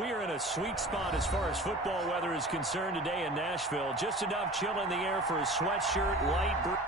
We are in a sweet spot as far as football weather is concerned today in Nashville. Just enough chill in the air for a sweatshirt, light breeze.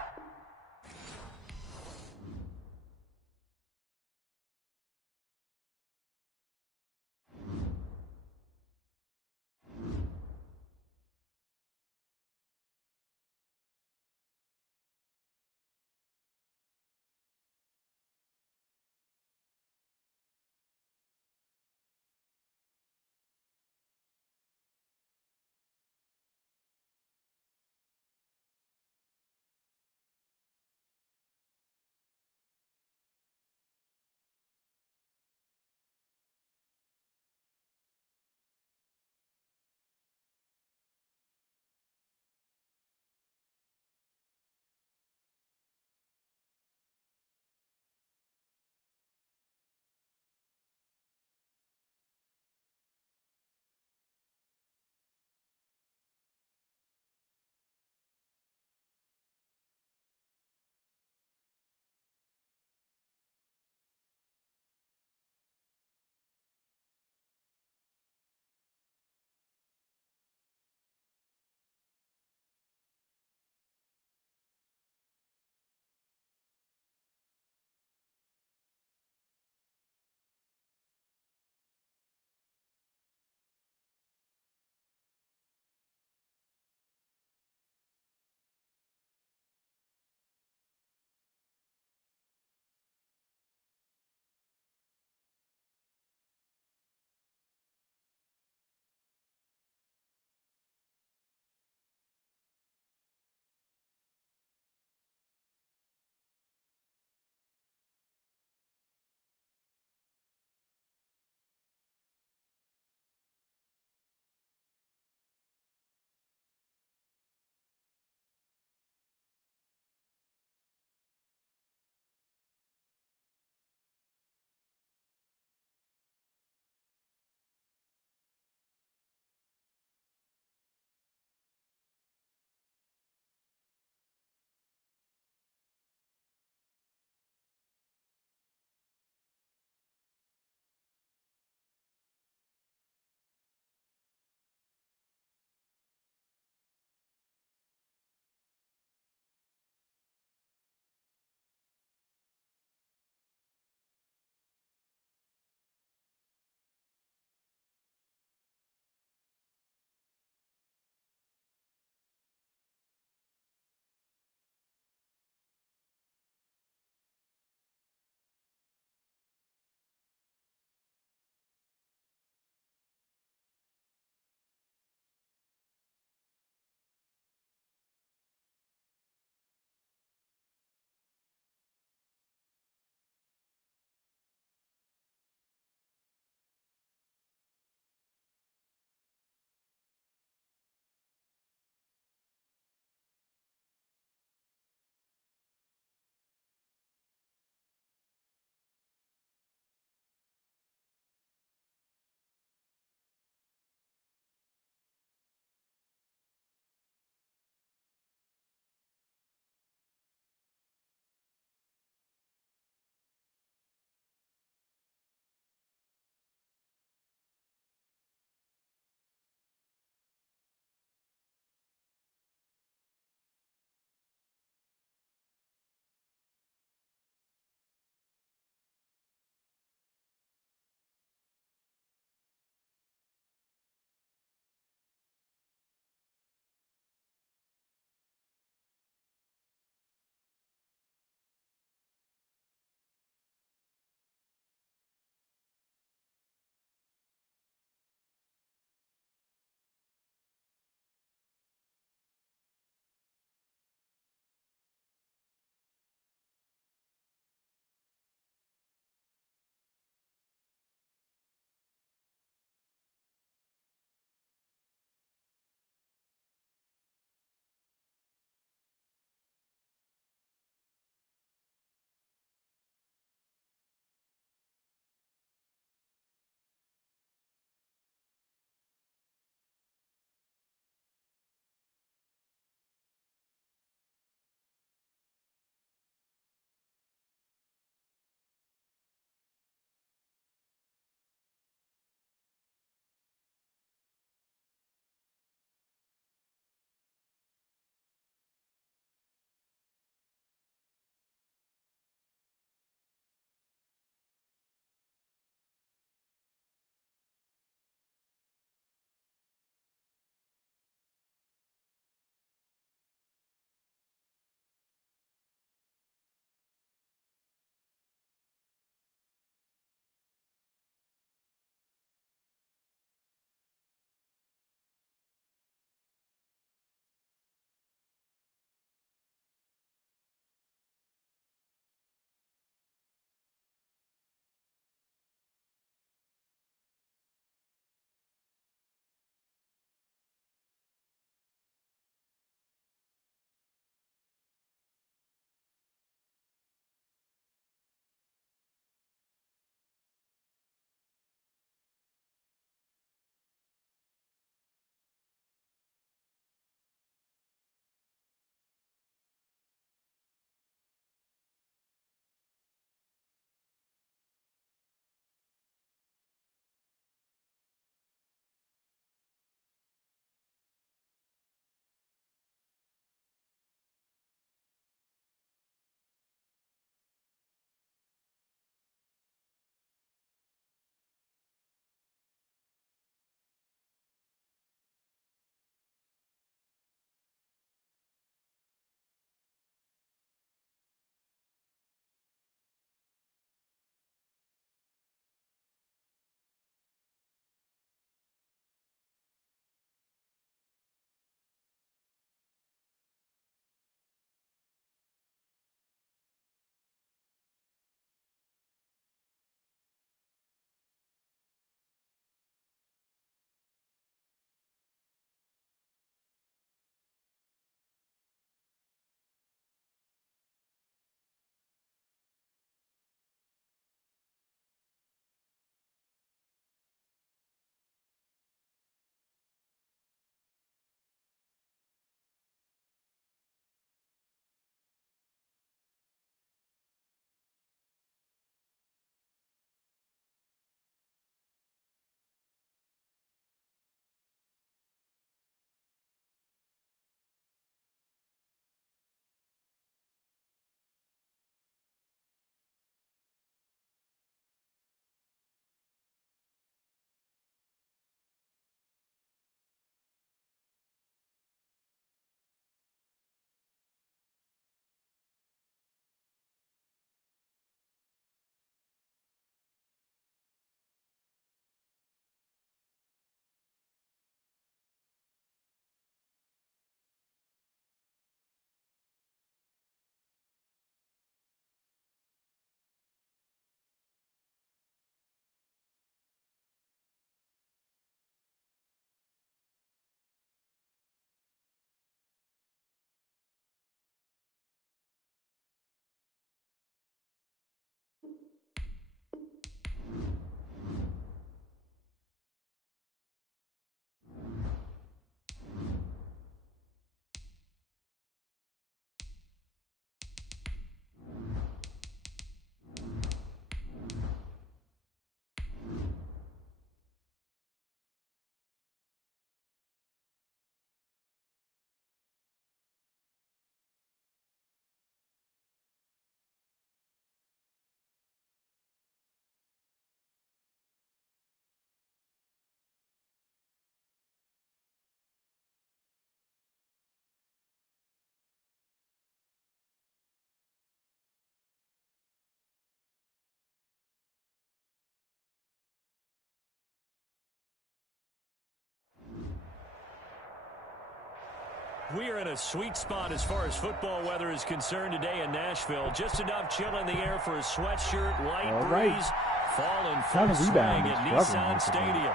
We are in a sweet spot as far as football weather is concerned today in Nashville. Just enough chill in the air for a sweatshirt, light breeze, fall in full swing at Nissan Stadium.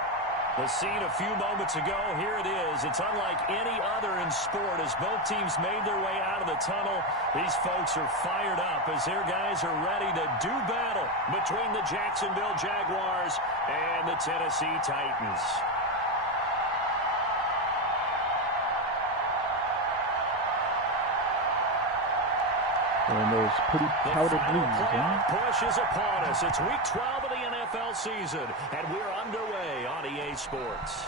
The scene a few moments ago, here it is. It's unlike any other in sport as both teams made their way out of the tunnel. These folks are fired up as their guys are ready to do battle between the Jacksonville Jaguars and the Tennessee Titans. And those pretty powder blues, push is upon us. It's week 12 of the NFL season, and we're underway on EA Sports.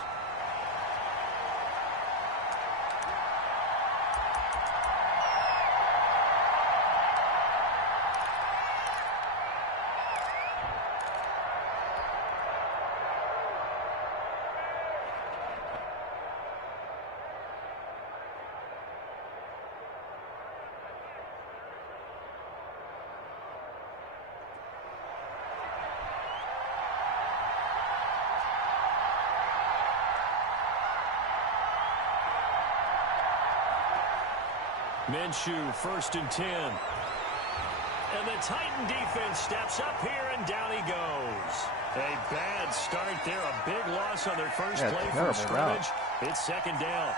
Minshew, 1st and 10. And the Titan defense steps up here, and down he goes. A bad start there, a big loss on their first play from scrimmage. It's 2nd down.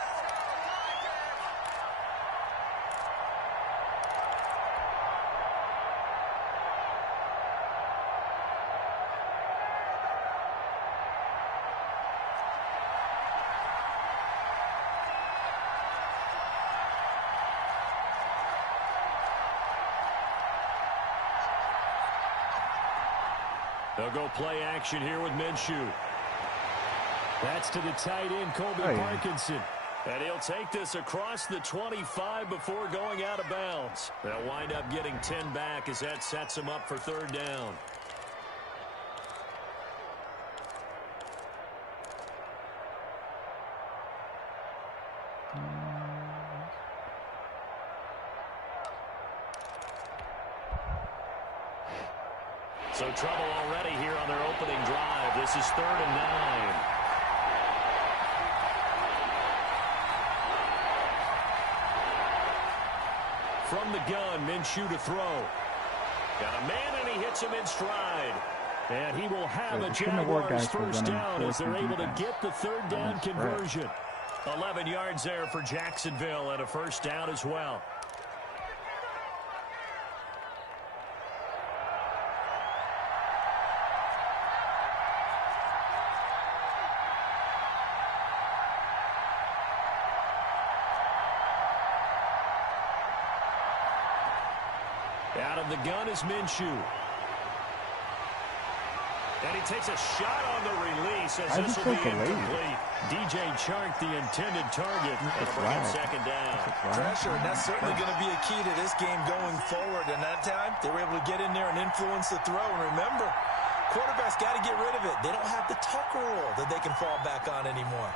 They'll go play action here with Minshew. That's to the tight end, Colby Parkinson. And he'll take this across the 25 before going out of bounds. They'll wind up getting 10 back as that sets him up for 3rd down. So trouble already here on their opening drive. This is 3rd and 9. From the gun, Minshew to throw. Got a man, and he hits him in stride. And he will have a Jaguars 1st down as they're able to get the 3rd down conversion. 11 yards there for Jacksonville and a 1st down as well. Out of the gun is Minshew. And he takes a shot on the release as this will be incomplete. DJ Chark, the intended target. And bring 2nd down. Pressure, and that's certainly going to be a key to this game going forward. And that time, they were able to get in there and influence the throw. And remember, quarterbacks got to get rid of it. They don't have the tuck rule that they can fall back on anymore.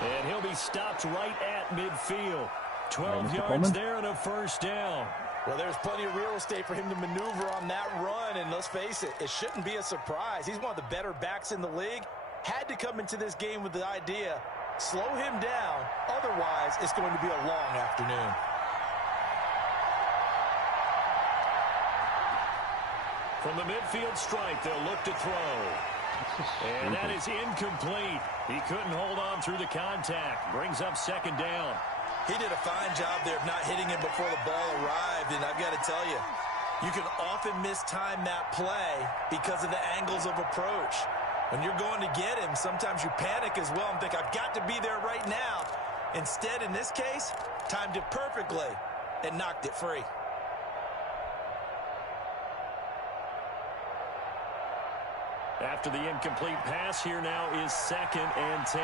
And he'll be stopped right at midfield. 12 yards there and a 1st down. Well, there's plenty of real estate for him to maneuver on that run, and let's face it, it shouldn't be a surprise. He's one of the better backs in the league. Had to come into this game with the idea, slow him down, otherwise it's going to be a long afternoon. From the midfield stripe, they'll look to throw. And that is incomplete. He couldn't hold on through the contact. Brings up 2nd down. He did a fine job there of not hitting him before the ball arrived, and I've got to tell you, you can often mistime that play because of the angles of approach. When you're going to get him, sometimes you panic as well and think, I've got to be there right now. Instead, in this case, timed it perfectly and knocked it free. After the incomplete pass, here now is 2nd and 10.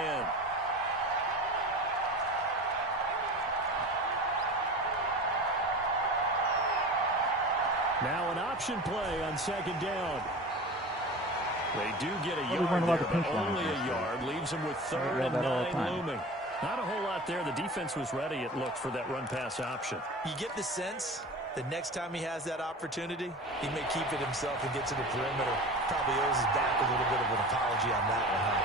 Now an option play on 2nd down. They do get a yard there, but only a yard. Leaves them with 3rd and 9 looming. Not a whole lot there. The defense was ready, it looked, for that run-pass option. You get the sense that next time he has that opportunity, he may keep it himself and get to the perimeter. Probably owes his back a little bit of an apology on that one, huh?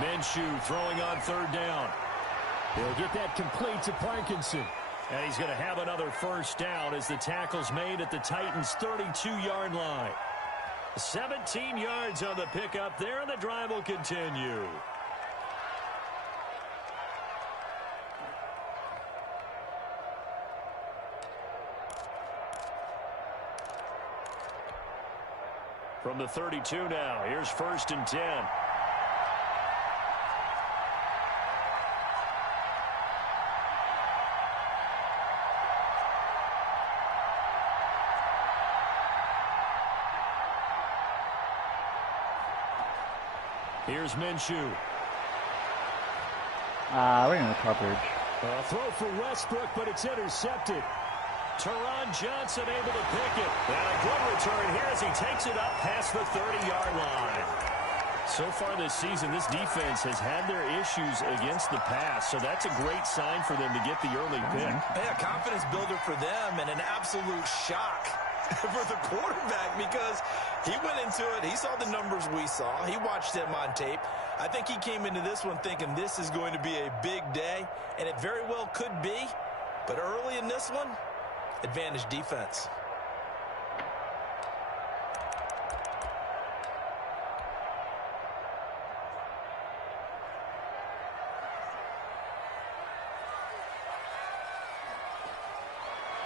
Minshew throwing on third down. He'll get that complete to Parkinson. And he's going to have another first down as the tackle's made at the Titans' 32-yard line. 17 yards on the pickup there, and the drive will continue. From the 32 now, here's 1st and 10. Here's Minshew. We're in the coverage. A throw for Westbrook, but it's intercepted. Teron Johnson able to pick it. And a good return here as he takes it up past the 30-yard line. So far this season, this defense has had their issues against the pass, so that's a great sign for them to get the early pick. Yeah, confidence builder for them and an absolute shock for the quarterback because he went into it. He saw the numbers we saw. He watched them on tape. I think he came into this one thinking this is going to be a big day, and it very well could be. But early in this one, advantage defense.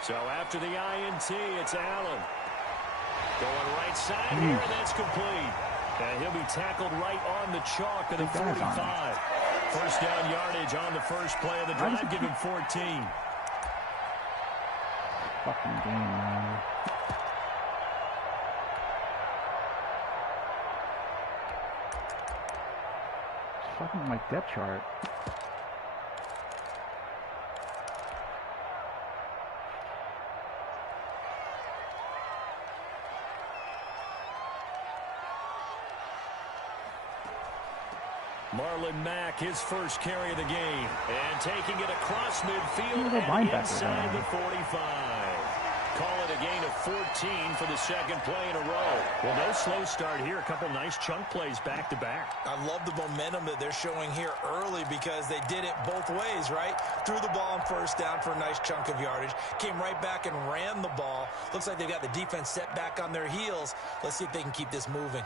So after the INT, it's Allen. Going right side here, and that's complete. And he'll be tackled right on the chalk at the 45. First down yardage on the first play of the drive, give him 14. Fucking game, man. It's fucking my depth chart. Marlon Mack, his first carry of the game. And taking it across midfield and inside the 45. Call it a gain of 14 for the second play in a row. Well, no slow start here. A couple nice chunk plays back-to-back. I love the momentum that they're showing here early because they did it both ways, right? Threw the ball on first down for a nice chunk of yardage. Came right back and ran the ball. Looks like they've got the defense set back on their heels. Let's see if they can keep this moving.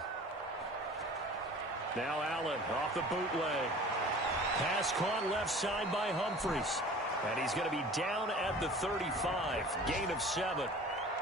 Now Allen off the bootleg. Pass caught left side by Humphries. And he's going to be down at the 35. Gain of 7.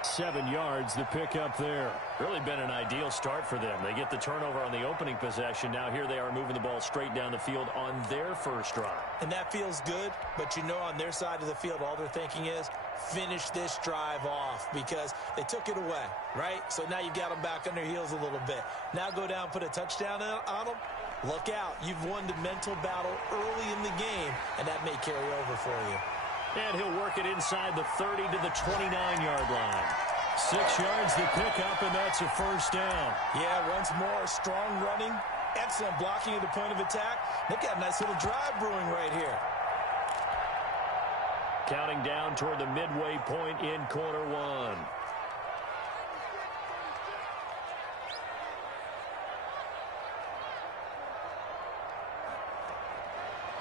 7 yards, the pickup there. Really been an ideal start for them. They get the turnover on the opening possession. Now here they are moving the ball straight down the field on their first drive. And that feels good, but you know on their side of the field, all they're thinking is finish this drive off because they took it away, right? So now you've got them back on their heels a little bit. Now go down, put a touchdown on them. Look out. You've won the mental battle early in the game, and that may carry over for you. And he'll work it inside the 30 to the 29-yard line. 6 yards the pickup, and that's a first down. Yeah, once more, strong running, excellent blocking at the point of attack. They've got a nice little drive brewing right here. Counting down toward the midway point in quarter one.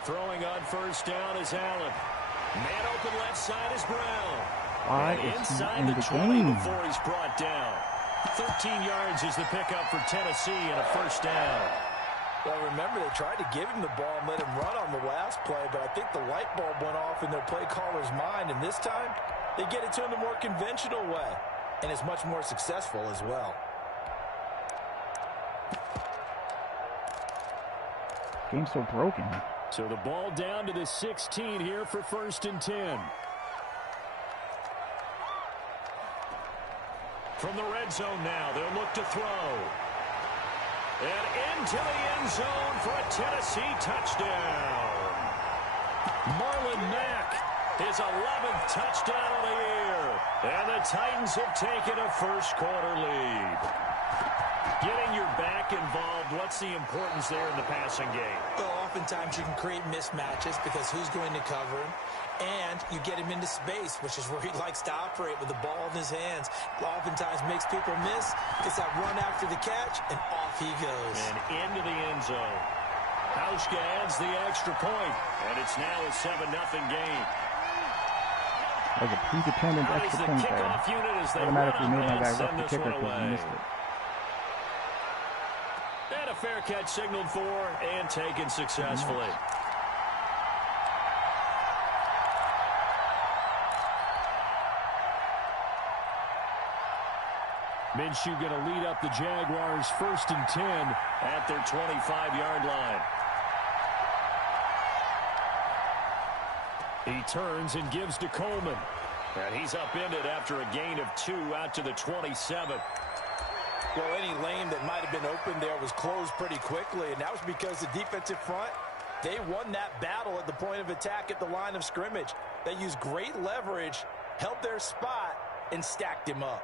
Throwing on first down is Allen. Man open left side is Brown. And inside the 20 before he's brought down. 13 yards is the pickup for Tennessee and a first down. Well, remember, they tried to give him the ball and let him run on the last play, but I think the light bulb went off in their play caller's mind, and this time they get it to him the more conventional way, and it's much more successful as well. Game's so broken. So the ball down to the 16 here for 1st and 10. From the red zone now, they'll look to throw. And into the end zone for a Tennessee touchdown. Marlon Mack, his 11th touchdown of the year. And the Titans have taken a first quarter lead. Getting your back involved, what's the importance there in the passing game? Well, oftentimes you can create mismatches because who's going to cover him? And you get him into space, which is where he likes to operate with the ball in his hands. Oftentimes makes people miss. Gets that run after the catch, and off he goes. And into the end zone. Hauschka adds the extra point, and it's now a 7-0 game. That was a predetermined extra point there. Automatically made my guy rough the kicker because he missed it. And a fair catch signaled for and taken successfully. Minshew going to lead up the Jaguars 1st and 10 at their 25-yard line. He turns and gives to Coleman. And he's upended after a gain of 2 out to the 27. Well, any lane that might have been open there was closed pretty quickly, and that was because the defensive front, they won that battle at the point of attack at the line of scrimmage. They used great leverage, held their spot, and stacked him up.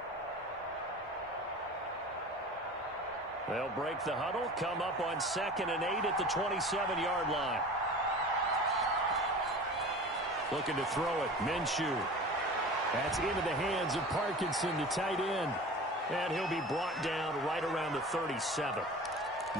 They'll break the huddle, come up on 2nd and 8 at the 27-yard line. Looking to throw it, Minshew. That's into the hands of Parkinson, the tight end. And he'll be brought down right around the 37.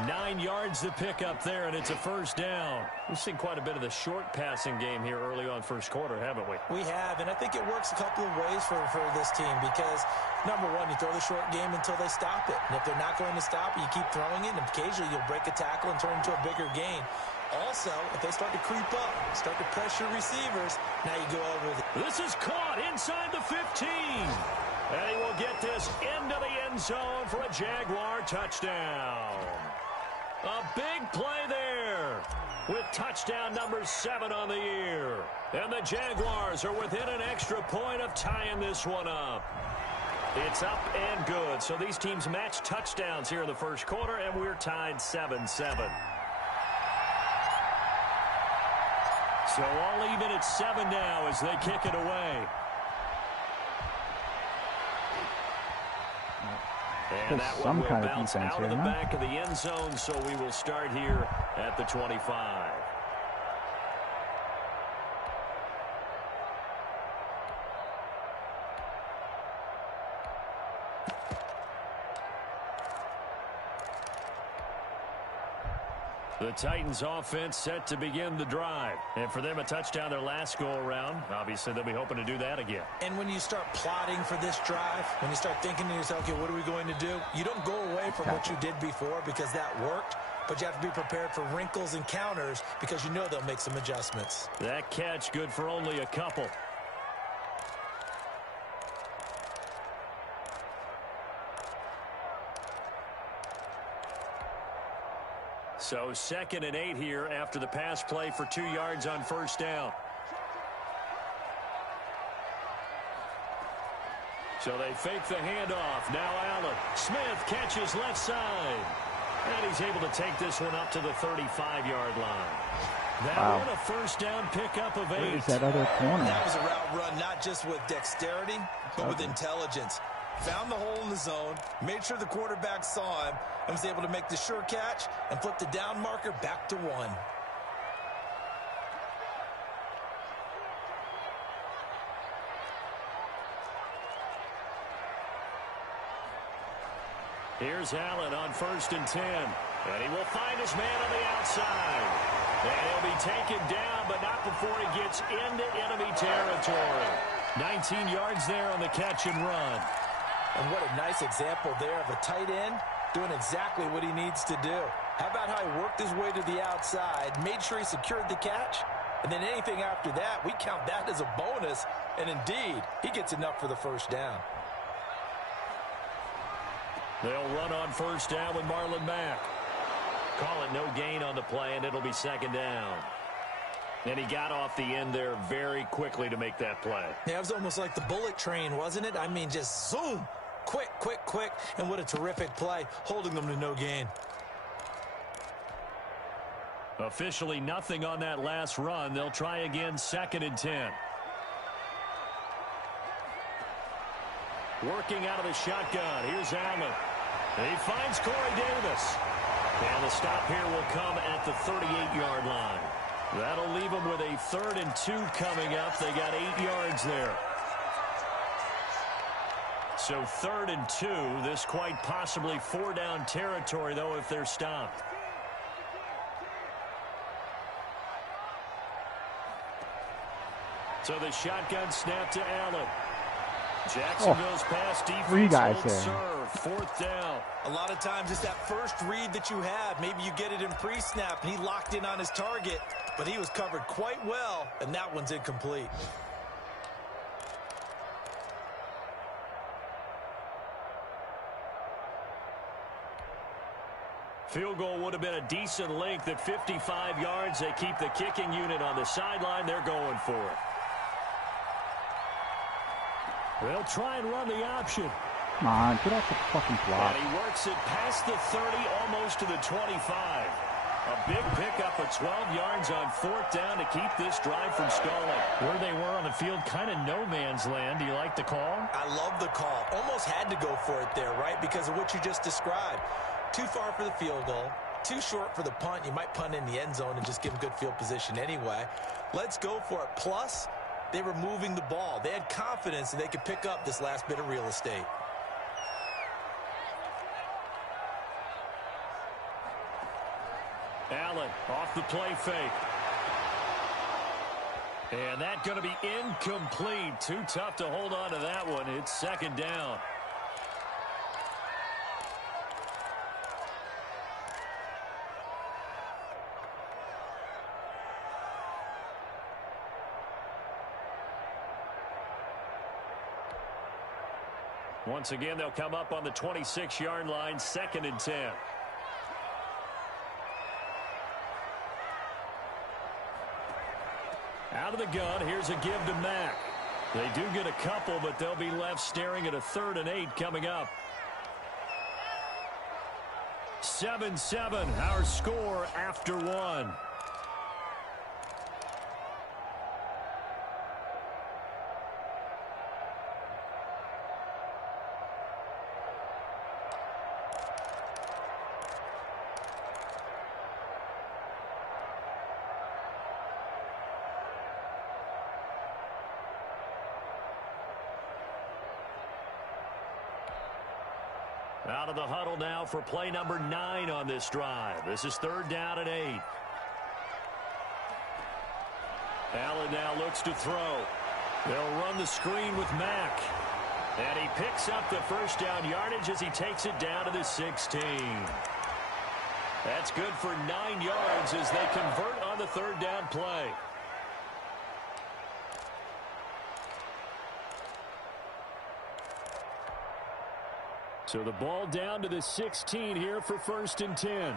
9 yards to pick up there, and it's a 1st down. We've seen quite a bit of the short passing game here early on 1st quarter, haven't we? We have, and I think it works a couple of ways for this team because, number one, you throw the short game until they stop it. And if they're not going to stop it, you keep throwing it, and occasionally you'll break a tackle and turn into a bigger gain. Also, if they start to creep up, start to pressure receivers, now you go over the... This is caught inside the 15. And he will get this into the end zone for a Jaguar touchdown. A big play there with touchdown number 7 on the year. And the Jaguars are within an extra point of tying this one up. It's up and good. So these teams match touchdowns here in the 1st quarter, and we're tied 7-7. So all even at 7 now as they kick it away. And that one will bounce out of the back of the end zone, so we will start here at the 25. The Titans offense set to begin the drive. And for them, a touchdown their last go-around. Obviously, they'll be hoping to do that again. And when you start plotting for this drive, when you start thinking to yourself, okay, what are we going to do? You don't go away from what you did before because that worked, but you have to be prepared for wrinkles and counters because you know they'll make some adjustments. That catch good for only a couple. So 2nd and 8 here after the pass play for 2 yards on 1st down. So they fake the handoff. Now Allen. Smith catches left side. And he's able to take this one up to the 35-yard line. That one a 1st down pickup of 8. Where is that other corner? That was a route run not just with dexterity, but with intelligence. Found the hole in the zone, made sure the quarterback saw him, and was able to make the sure catch and flip the down marker back to 1. Here's Allen on 1st and 10. And he will find his man on the outside. And he'll be taken down, but not before he gets into enemy territory. 19 yards there on the catch and run. And what a nice example there of a tight end doing exactly what he needs to do. How about how he worked his way to the outside, made sure he secured the catch, and then anything after that, we count that as a bonus. And indeed, he gets enough for the 1st down. They'll run on 1st down with Marlon Mack. Call it no gain on the play, and it'll be 2nd down. And he got off the end there very quickly to make that play. Yeah, it was almost like the bullet train, wasn't it? I mean, just zoom. Quick, quick, quick. And what a terrific play, holding them to no gain. Officially nothing on that last run. They'll try again 2nd and 10. Working out of the shotgun. Here's Allen. He finds Corey Davis. And the stop here will come at the 38-yard line. That'll leave them with a 3rd and 2 coming up. They got 8 yards there. So 3rd and 2. This quite possibly 4-down territory, though, if they're stopped. So the shotgun snap to Allen. Jacksonville's pass defense. 3 guys holds there. serve. 4th down. A lot of times it's that first read that you have. Maybe you get it in pre-snap, and he locked in on his target, but he was covered quite well, and that one's incomplete. Field goal would have been a decent length at 55 yards. They keep the kicking unit on the sideline. They're going for it. They'll try and run the option. Come on, get off the fucking block. And he works it past the 30, almost to the 25. A big pickup of 12 yards on 4th down to keep this drive from stalling. Where they were on the field, kind of no man's land. Do you like the call? I love the call. Almost had to go for it there, right? Because of what you just described. Too far for the field goal. Too short for the punt. You might punt in the end zone and just give them good field position anyway. Let's go for it. Plus, they were moving the ball. They had confidence that they could pick up this last bit of real estate. Allen off the play fake. And that's going to be incomplete. Too tough to hold on to that one. It's 2nd down. Once again, they'll come up on the 26-yard line, 2nd and 10. Out of the gun, here's a give to Mack. They do get a couple, but they'll be left staring at a 3rd and 8 coming up. 7-7, our score after 1. Out of the huddle now for play number 9 on this drive. This is 3rd down and 8. Allen now looks to throw. They'll run the screen with Mack. And he picks up the 1st down yardage as he takes it down to the 16. That's good for 9 yards as they convert on the 3rd down play. So the ball down to the 16 here for 1st and 10.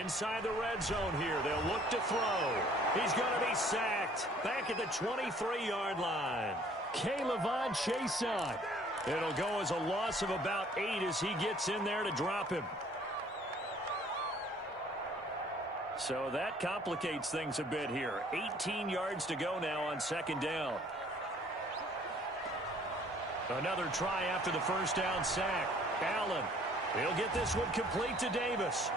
Inside the red zone here, they'll look to throw. He's going to be sacked back at the 23-yard line. K'Lavon Chaisson. It'll go as a loss of about 8 as he gets in there to drop him. So that complicates things a bit here. 18 yards to go now on 2nd down. Another try after the 1st down sack. Allen, he'll get this one complete to Davis.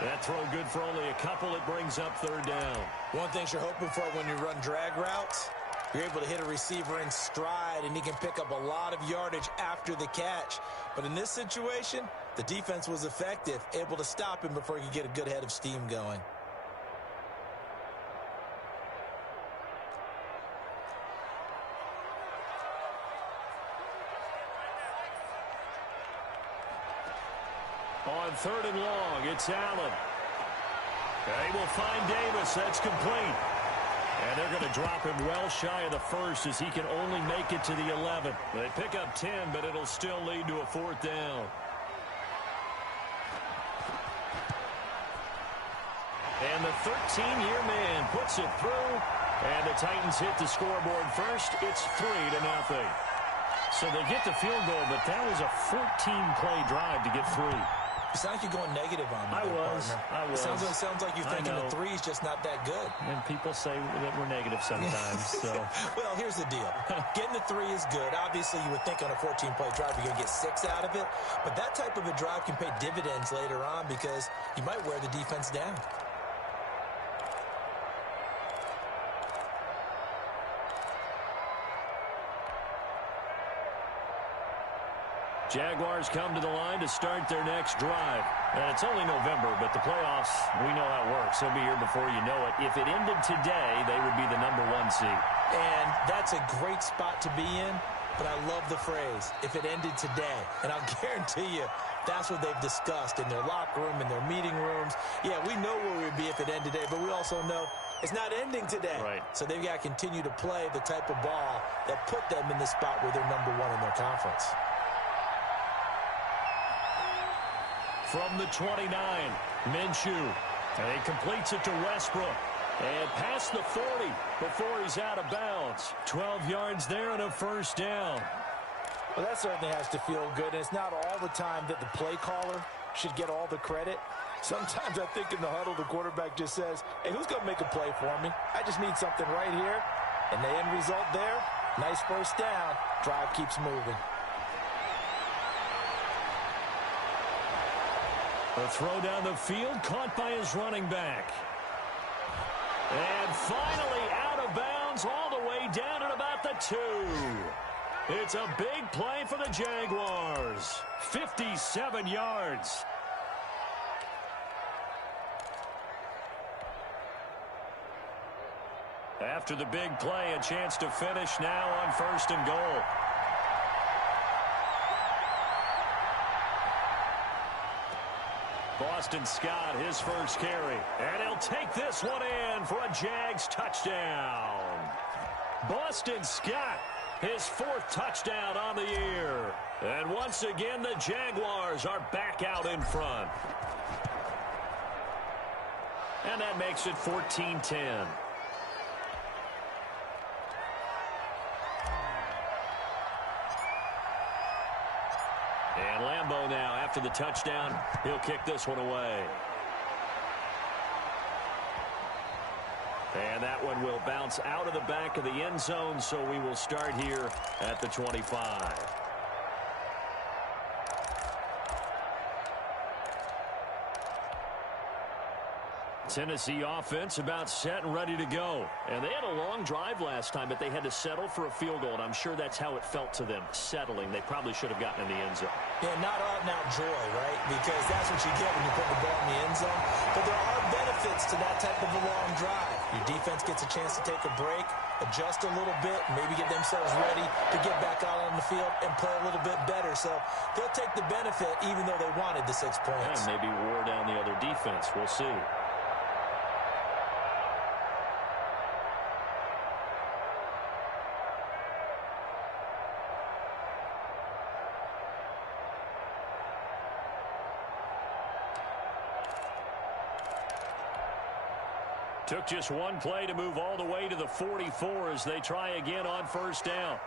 That throw good for only a couple. It brings up 3rd down. One thing you're hoping for when you run drag routes, you're able to hit a receiver in stride, and he can pick up a lot of yardage after the catch. But in this situation, the defense was effective, able to stop him before he could get a good head of steam going. On 3rd and long, it's Allen. They will find Davis. That's complete. And they're going to drop him well shy of the 1st as he can only make it to the 11. They pick up 10, but it'll still lead to a 4th down. And the 13-year man puts it through. And the Titans hit the scoreboard first. It's 3-0. So they get the field goal, but that was a 14-play drive to get 3. It sounds like you're going negative on me. I was. It sounds like you're thinking the 3 is just not that good. And people say that we're negative sometimes. So. Well, here's the deal. Getting the 3 is good. Obviously, you would think on a 14-play drive you're going to get 6 out of it. But that type of a drive can pay dividends later on because you might wear the defense down. Jaguars come to the line to start their next drive. And it's only November, but the playoffs, we know how it works. They'll be here before you know it. If it ended today, they would be the #1 seed. And that's a great spot to be in, but I love the phrase, if it ended today. And I'll guarantee you, that's what they've discussed in their locker room, in their meeting rooms. Yeah, we know where we'd be if it ended today, but we also know it's not ending today. Right. So they've got to continue to play the type of ball that put them in the spot where they're #1 in their conference. From the 29, Minshew. And he completes it to Westbrook. And past the 40 before he's out of bounds. 12 yards there and a first down. Well, that certainly has to feel good. And it's not all the time that the play caller should get all the credit. Sometimes I think in the huddle, the quarterback just says, hey, who's going to make a play for me? I just need something right here. And the end result there, nice first down. Drive keeps moving. A throw down the field, caught by his running back. And finally out of bounds all the way down at about the 2. It's a big play for the Jaguars. 57 yards. After the big play, a chance to finish now on 1st and goal. Boston Scott, his first carry. And he'll take this one in for a Jags touchdown. Boston Scott, his 4th touchdown on the year. And once again, the Jaguars are back out in front. And that makes it 14-10. And Lambeau now, after the touchdown, he'll kick this one away. And that one will bounce out of the back of the end zone, so we will start here at the 25. Tennessee offense about set and ready to go. And they had a long drive last time, but they had to settle for a field goal, and I'm sure that's how it felt to them, settling. They probably should have gotten in the end zone. Yeah, not out-and-out joy, right? Because that's what you get when you put the ball in the end zone. But there are benefits to that type of a long drive. Your defense gets a chance to take a break, adjust a little bit, maybe get themselves ready to get back out on the field and play a little bit better. So they'll take the benefit even though they wanted the 6 points. And maybe wore down the other defense. We'll see. Took just one play to move all the way to the 44 as they try again on 1st down.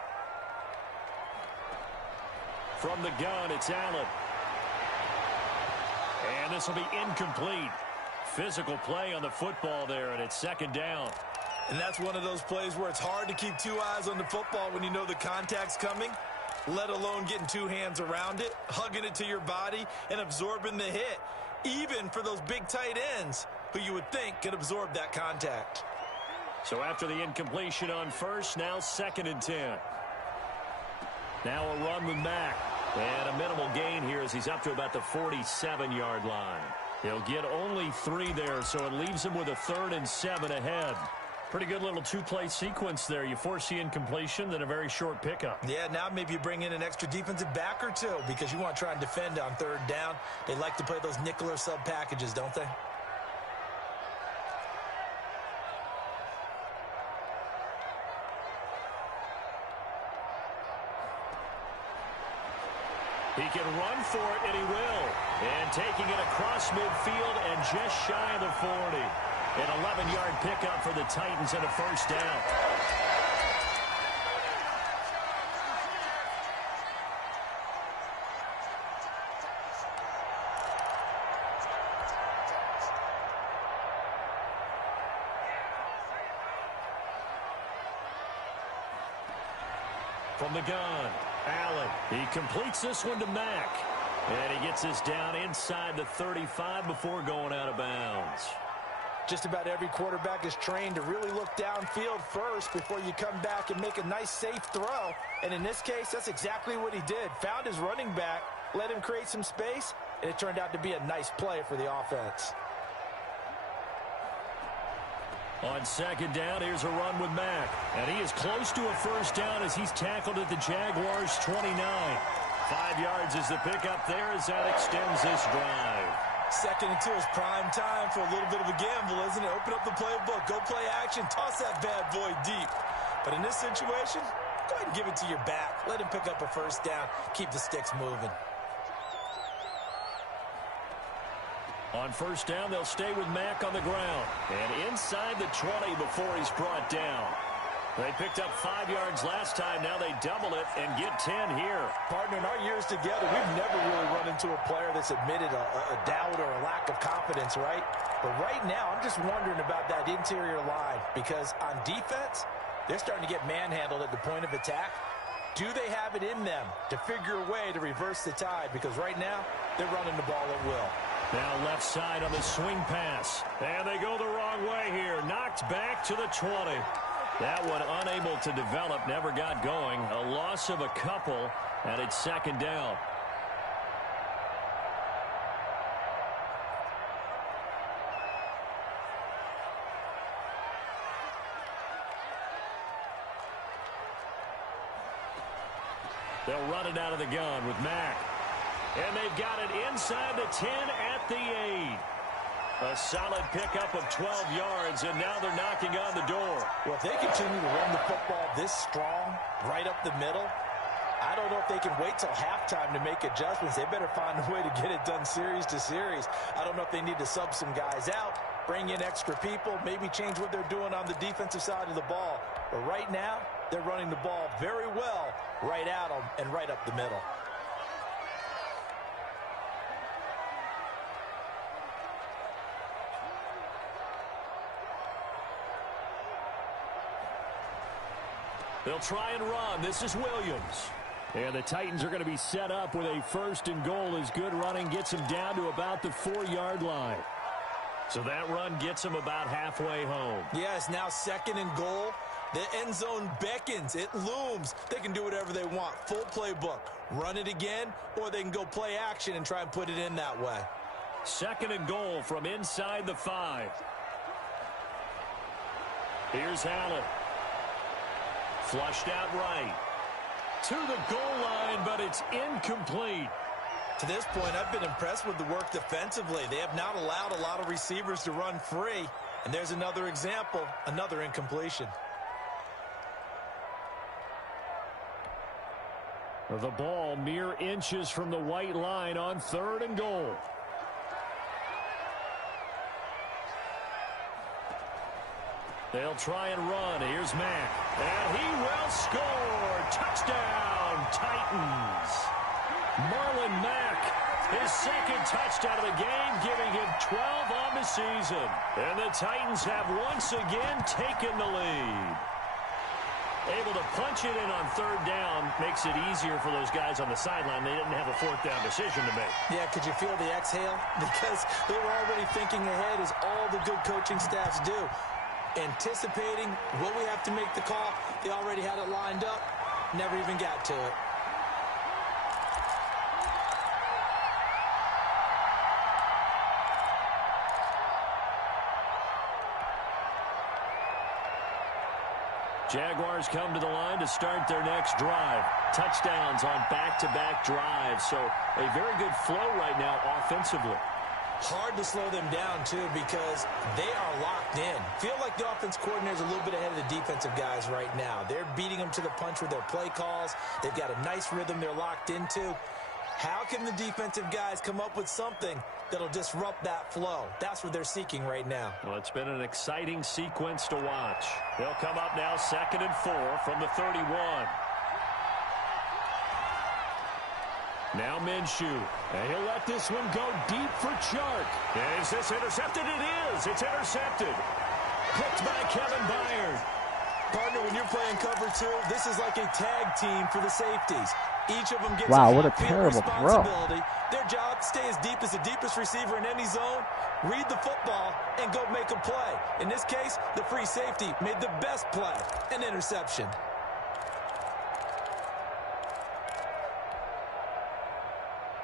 From the gun, it's Allen. And this will be incomplete. Physical play on the football there, and it's 2nd down. And that's one of those plays where it's hard to keep 2 eyes on the football when you know the contact's coming, let alone getting 2 hands around it, hugging it to your body, and absorbing the hit, even for those big tight ends who you would think could absorb that contact. So after the incompletion on 1st, now 2nd and 10. Now a run with Mack. And a minimal gain here as he's up to about the 47-yard line. He'll get only 3 there, so it leaves him with a 3rd and 7 ahead. Pretty good little 2-play sequence there. You force the incompletion, then a very short pickup. Yeah, now maybe you bring in an extra defensive back or 2 because you want to try and defend on 3rd down. They like to play those nickel or sub packages, don't they? He can run for it, and he will. And taking it across midfield and just shy of the 40. An 11-yard pickup for the Titans and a 1st down. From the gun, Allen. He completes this one to Mack. And he gets this down inside the 35 before going out of bounds. Just about every quarterback is trained to really look downfield first before you come back and make a nice, safe throw. And in this case, that's exactly what he did. Found his running back, let him create some space, and it turned out to be a nice play for the offense. On second down, here's a run with Mack. And he is close to a first down as he's tackled at the Jaguars' 29. 5 yards is the pickup there as that extends this drive. 2nd and 2 is prime time for a little bit of a gamble, isn't it? Open up the playbook, go play action, toss that bad boy deep. But in this situation, go ahead and give it to your back. Let him pick up a first down, keep the sticks moving. On first down, they'll stay with Mack on the ground. And inside the 20 before he's brought down. They picked up 5 yards last time. Now they double it and get 10 here. Partner, in our years together, we've never really run into a player that's admitted a doubt or a lack of confidence, right? But right now, I'm just wondering about that interior line. Because on defense, they're starting to get manhandled at the point of attack. Do they have it in them to figure a way to reverse the tide? Because right now, they're running the ball at will. Now left side on the swing pass. And they go the wrong way here. Knocked back to the 20. That one unable to develop, never got going. A loss of a couple, and it's second down. They'll run it out of the gun with Mack. And they've got it inside the 10 at the 8. A solid pickup of 12 yards, and now they're knocking on the door. Well, if they continue to run the football this strong, right up the middle, I don't know if they can wait till halftime to make adjustments. They better find a way to get it done series to series. I don't know if they need to sub some guys out, bring in extra people, maybe change what they're doing on the defensive side of the ball. But right now, they're running the ball very well right at them and right up the middle. They'll try and run. This is Williams. And the Titans are going to be set up with a 1st and goal as good running gets them down to about the 4-yard line. So that run gets them about halfway home. Yes, now 2nd and goal. The end zone beckons. It looms. They can do whatever they want. Full playbook. Run it again, or they can go play action and try and put it in that way. 2nd and goal from inside the 5. Here's Allen. Flushed out right. To the goal line, but it's incomplete. To this point, I've been impressed with the work defensively. They have not allowed a lot of receivers to run free. And there's another example, another incompletion. The ball mere inches from the white line on 3rd and goal. They'll try and run. Here's Mack. And he will score. Touchdown, Titans. Marlon Mack, his 2nd touchdown of the game, giving him 12 on the season. And the Titans have once again taken the lead. Able to punch it in on 3rd down makes it easier for those guys on the sideline. They didn't have a 4th down decision to make. Yeah, could you feel the exhale? Because they were already thinking ahead, as all the good coaching staffs do. Anticipating what we have to make the call. They already had it lined up. Never even got to it. Jaguars come to the line to start their next drive. Touchdowns on back-to-back drives. So a very good flow right now offensively. Hard to slow them down, too, because they are locked in. Feel like the offense coordinator is a little bit ahead of the defensive guys right now. They're beating them to the punch with their play calls. They've got a nice rhythm they're locked into. How can the defensive guys come up with something that'll disrupt that flow? That's what they're seeking right now. Well, it's been an exciting sequence to watch. They'll come up now 2nd and 4 from the 31. Now Minshew, and he'll let this one go deep for Chark. Is this intercepted? It is. It's intercepted. Picked by Kevin Byard. Partner, when you're playing cover 2, this is like a tag team for the safeties. Each of them gets wow, a what a field terrible responsibility. throw. Their job, stay as deep as the deepest receiver in any zone, read the football, and go make a play. In this case, the free safety made the best play, an interception.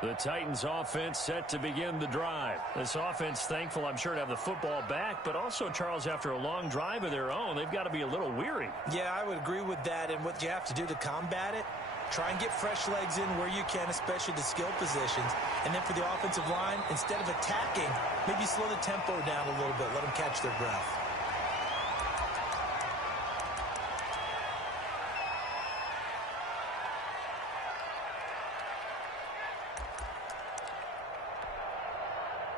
The Titans offense set to begin the drive. This offense thankful, I'm sure, to have the football back, but also, Charles, after a long drive of their own, they've got to be a little weary. Yeah, I would agree with that, and what you have to do to combat it, try and get fresh legs in where you can, especially the skill positions. And then for the offensive line, instead of attacking, maybe slow the tempo down a little bit, let them catch their breath.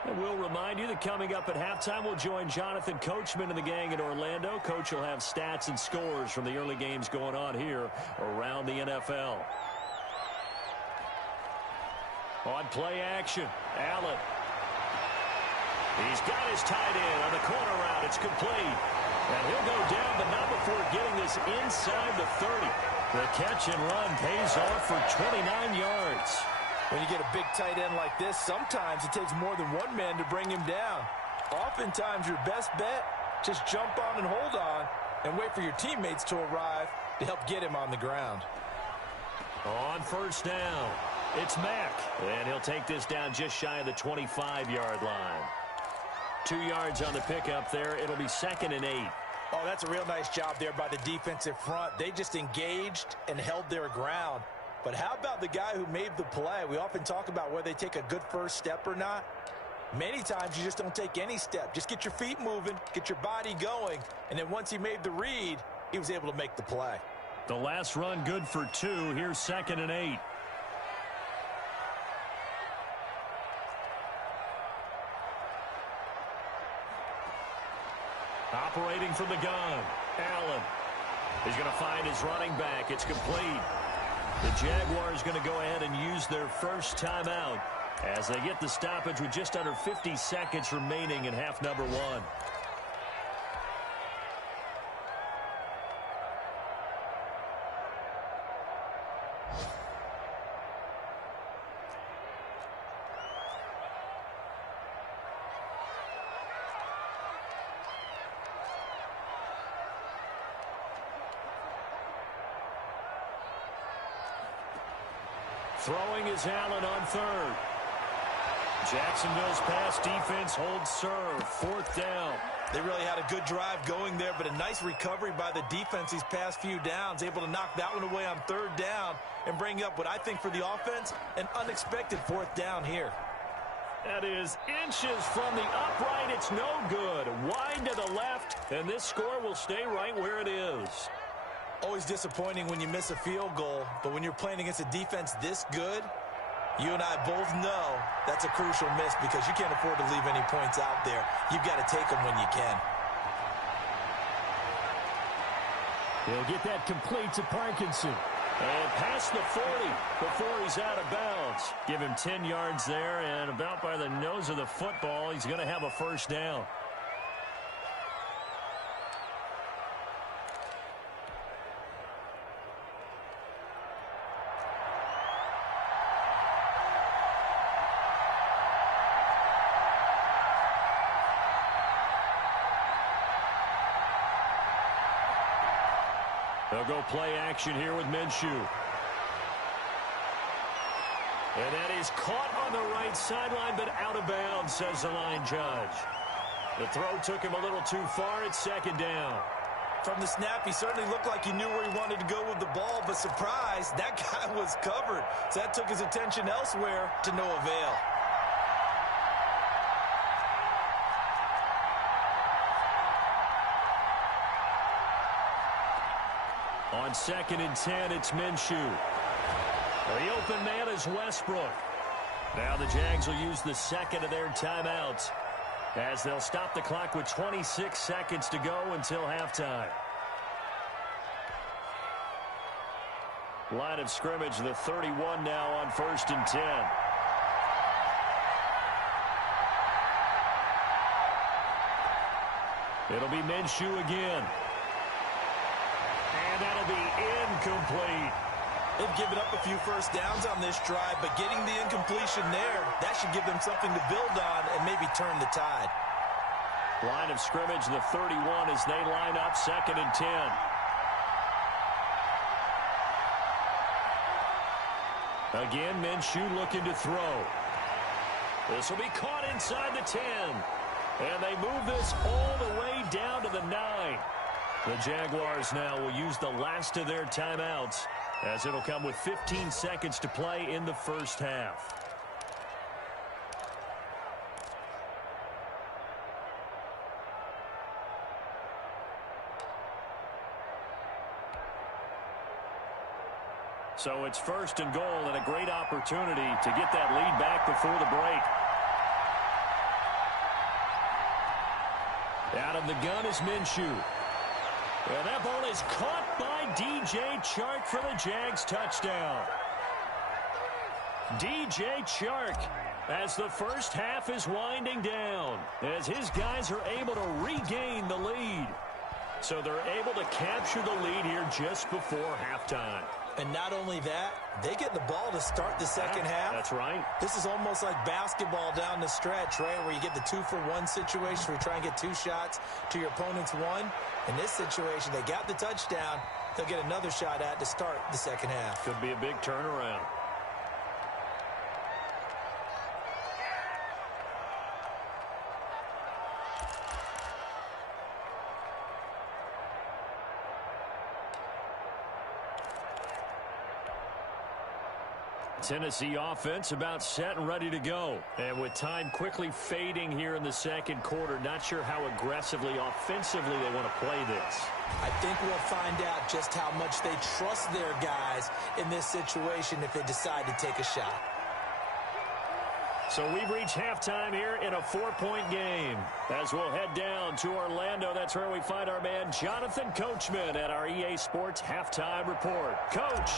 And we'll remind you that coming up at halftime, we'll join Jonathan Coachman and the gang in Orlando. Coach will have stats and scores from the early games going on here around the NFL. On play action, Allen. He's got his tight end on the corner route. It's complete. And he'll go down, but not before getting this inside the 30. The catch and run pays off for 29 yards. When you get a big tight end like this, sometimes it takes more than one man to bring him down. Oftentimes, your best bet, just jump on and hold on and wait for your teammates to arrive to help get him on the ground. On first down, it's Mack, and he'll take this down just shy of the 25-yard line. 2 yards on the pickup there. It'll be 2nd and 8. Oh, that's a real nice job there by the defensive front. They just engaged and held their ground. But how about the guy who made the play? We often talk about whether they take a good first step or not. Many times you just don't take any step. Just get your feet moving, get your body going, and then once he made the read, he was able to make the play. The last run good for 2. Here's 2nd and 8. Operating from the gun, Allen. He's going to find his running back. It's complete. The Jaguars going to go ahead and use their first timeout as they get the stoppage with just under 50 seconds remaining in half number 1. Throwing is Allen on 3rd. Jacksonville's pass defense holds serve. 4th down. They really had a good drive going there, but a nice recovery by the defense these past few downs. Able to knock that one away on 3rd down and bring up what I think for the offense, an unexpected 4th down here. That is inches from the upright. It's no good. Wide to the left, and this score will stay right where it is. Always disappointing when you miss a field goal, but when you're playing against a defense this good, you and I both know that's a crucial miss because you can't afford to leave any points out there. You've got to take them when you can. He'll get that complete to Parkinson. And past the 40 before he's out of bounds. Give him 10 yards there, and about by the nose of the football, he's going to have a first down. They'll go play action here with Minshew. And that is caught on the right sideline, but out of bounds, says the line judge. The throw took him a little too far. It's 2nd down. From the snap, he certainly looked like he knew where he wanted to go with the ball, but surprise, that guy was covered. So that took his attention elsewhere to no avail. On 2nd and 10, it's Minshew. The open man is Westbrook. Now the Jags will use the 2nd of their timeouts as they'll stop the clock with 26 seconds to go until halftime. Line of scrimmage, the 31 now on 1st and 10. It'll be Minshew again. And that'll be incomplete. They've given up a few first downs on this drive, but getting the incompletion there, that should give them something to build on and maybe turn the tide. Line of scrimmage, the 31 as they line up 2nd and 10. Again, Minshew looking to throw. This will be caught inside the 10. And they move this all the way down to the 9. The Jaguars now will use the last of their timeouts, as it'll come with 15 seconds to play in the first half. So it's 1st and goal and a great opportunity to get that lead back before the break. Out of the gun is Minshew. And that ball is caught by DJ Chark for the Jags touchdown. DJ Chark, as the first half is winding down, as his guys are able to regain the lead. So they're able to capture the lead here just before halftime. And not only that, they get the ball to start the second half. That's right. This is almost like basketball down the stretch, right, where you get the 2-for-1 situation where you try and get 2 shots to your opponent's 1. In this situation, they got the touchdown. They'll get another shot at to start the second half. Could be a big turnaround. Tennessee offense about set and ready to go. And with time quickly fading here in the second quarter, not sure how aggressively, offensively they want to play this. I think we'll find out just how much they trust their guys in this situation if they decide to take a shot. So we've reached halftime here in a 4-point game. As we'll head down to Orlando, that's where we find our man Jonathan Coachman at our EA Sports Halftime Report. Coach.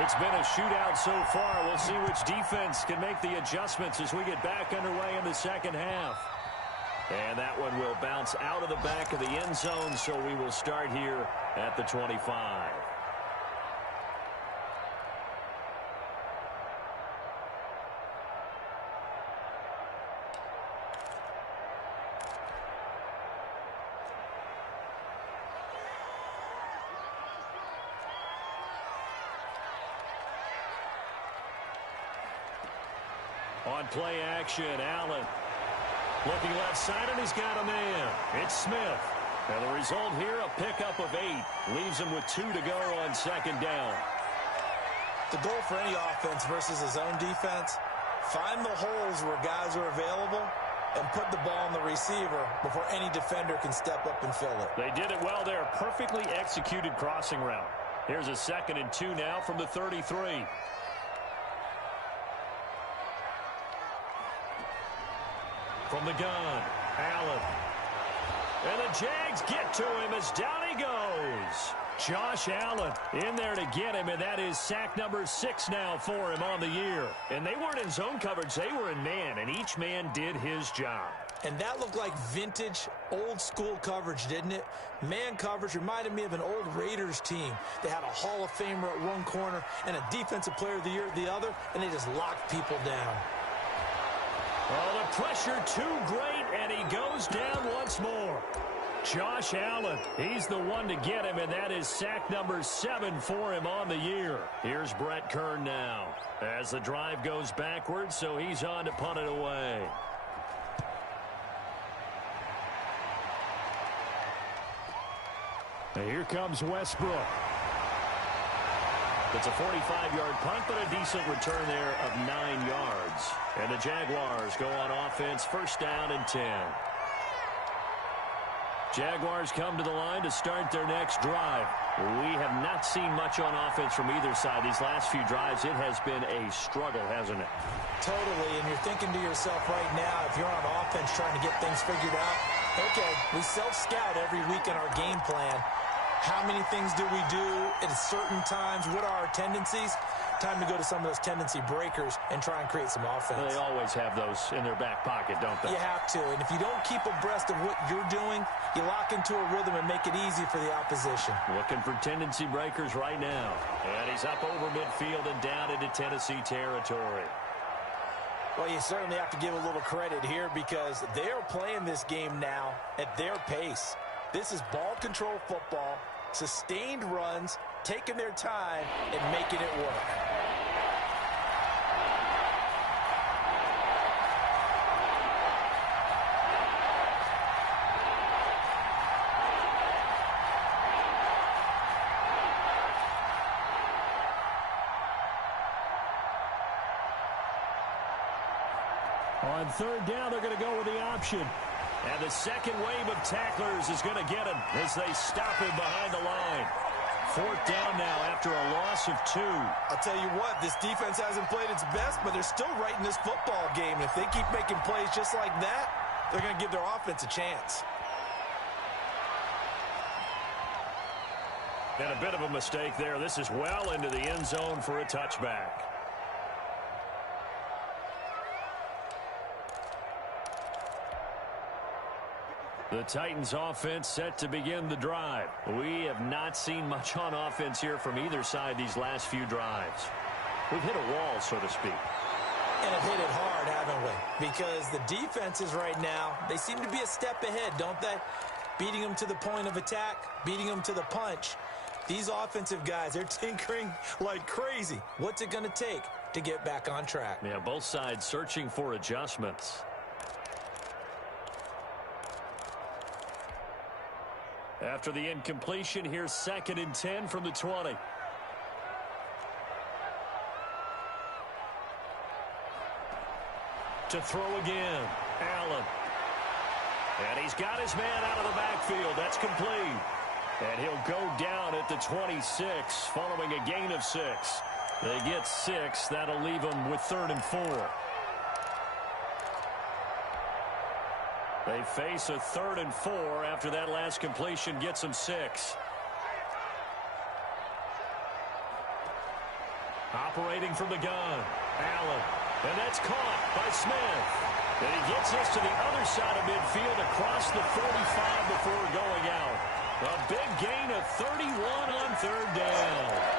It's been a shootout so far. We'll see which defense can make the adjustments as we get back underway in the second half. And that one will bounce out of the back of the end zone, so we will start here at the 25. On play action, Allen. Looking left side, and he's got a man. It's Smith. And the result here, a pickup of 8. Leaves him with 2 to go on second down. The goal for any offense versus his own defense, find the holes where guys are available and put the ball on the receiver before any defender can step up and fill it. They did it well there. Perfectly executed crossing route. Here's a 2nd and 2 now from the 33. From the gun, Allen. And the Jags get to him as down he goes. Josh Allen in there to get him, and that is sack number 6 now for him on the year. And they weren't in zone coverage, they were in man, and each man did his job. And that looked like vintage, old-school coverage, didn't it? Man coverage reminded me of an old Raiders team. They had a Hall of Famer at one corner and a Defensive Player of the Year at the other, and they just locked people down. Oh, the pressure too great, and he goes down once more. Josh Allen, he's the one to get him, and that is sack number 7 for him on the year. Here's Brett Kern now as the drive goes backwards, so he's on to punt it away. And here comes Westbrook. It's a 45-yard punt, but a decent return there of 9 yards. And the Jaguars go on offense, 1st down and 10. Jaguars come to the line to start their next drive. We have not seen much on offense from either side. These last few drives, it has been a struggle, hasn't it? Totally, and you're thinking to yourself right now, if you're on offense trying to get things figured out, okay, we self-scout every week in our game plan. How many things do we do at certain times? What are our tendencies? Time to go to some of those tendency breakers and try and create some offense. They always have those in their back pocket, don't they? You have to. And if you don't keep abreast of what you're doing, you lock into a rhythm and make it easy for the opposition. Looking for tendency breakers right now. And he's up over midfield and down into Tennessee territory. Well, you certainly have to give a little credit here because they are playing this game now at their pace. This is ball control football, sustained runs, taking their time and making it work. On third down, they're going to go with the option. And the second wave of tacklers is going to get him as they stop him behind the line. Fourth down now after a loss of 2. I'll tell you what, this defense hasn't played its best, but they're still right in this football game. If they keep making plays just like that, they're going to give their offense a chance. And a bit of a mistake there. This is well into the end zone for a touchback. The Titans offense set to begin the drive. We have not seen much on offense here from either side these last few drives. We've hit a wall, so to speak. And have hit it hard, haven't we? Because the defenses right now, they seem to be a step ahead, don't they? Beating them to the point of attack, beating them to the punch. These offensive guys, they're tinkering like crazy. What's it going to take to get back on track? Yeah, both sides searching for adjustments. After the incompletion, here's 2nd and 10 from the 20. To throw again, Allen. And he's got his man out of the backfield. That's complete. And he'll go down at the 26 following a gain of 6. They get 6. That'll leave them with 3rd and 4. They face a 3rd and 4 after that last completion gets them 6. Operating from the gun, Allen. And that's caught by Smith. And he gets this to the other side of midfield across the 45 before going out. A big gain of 31 on 3rd down.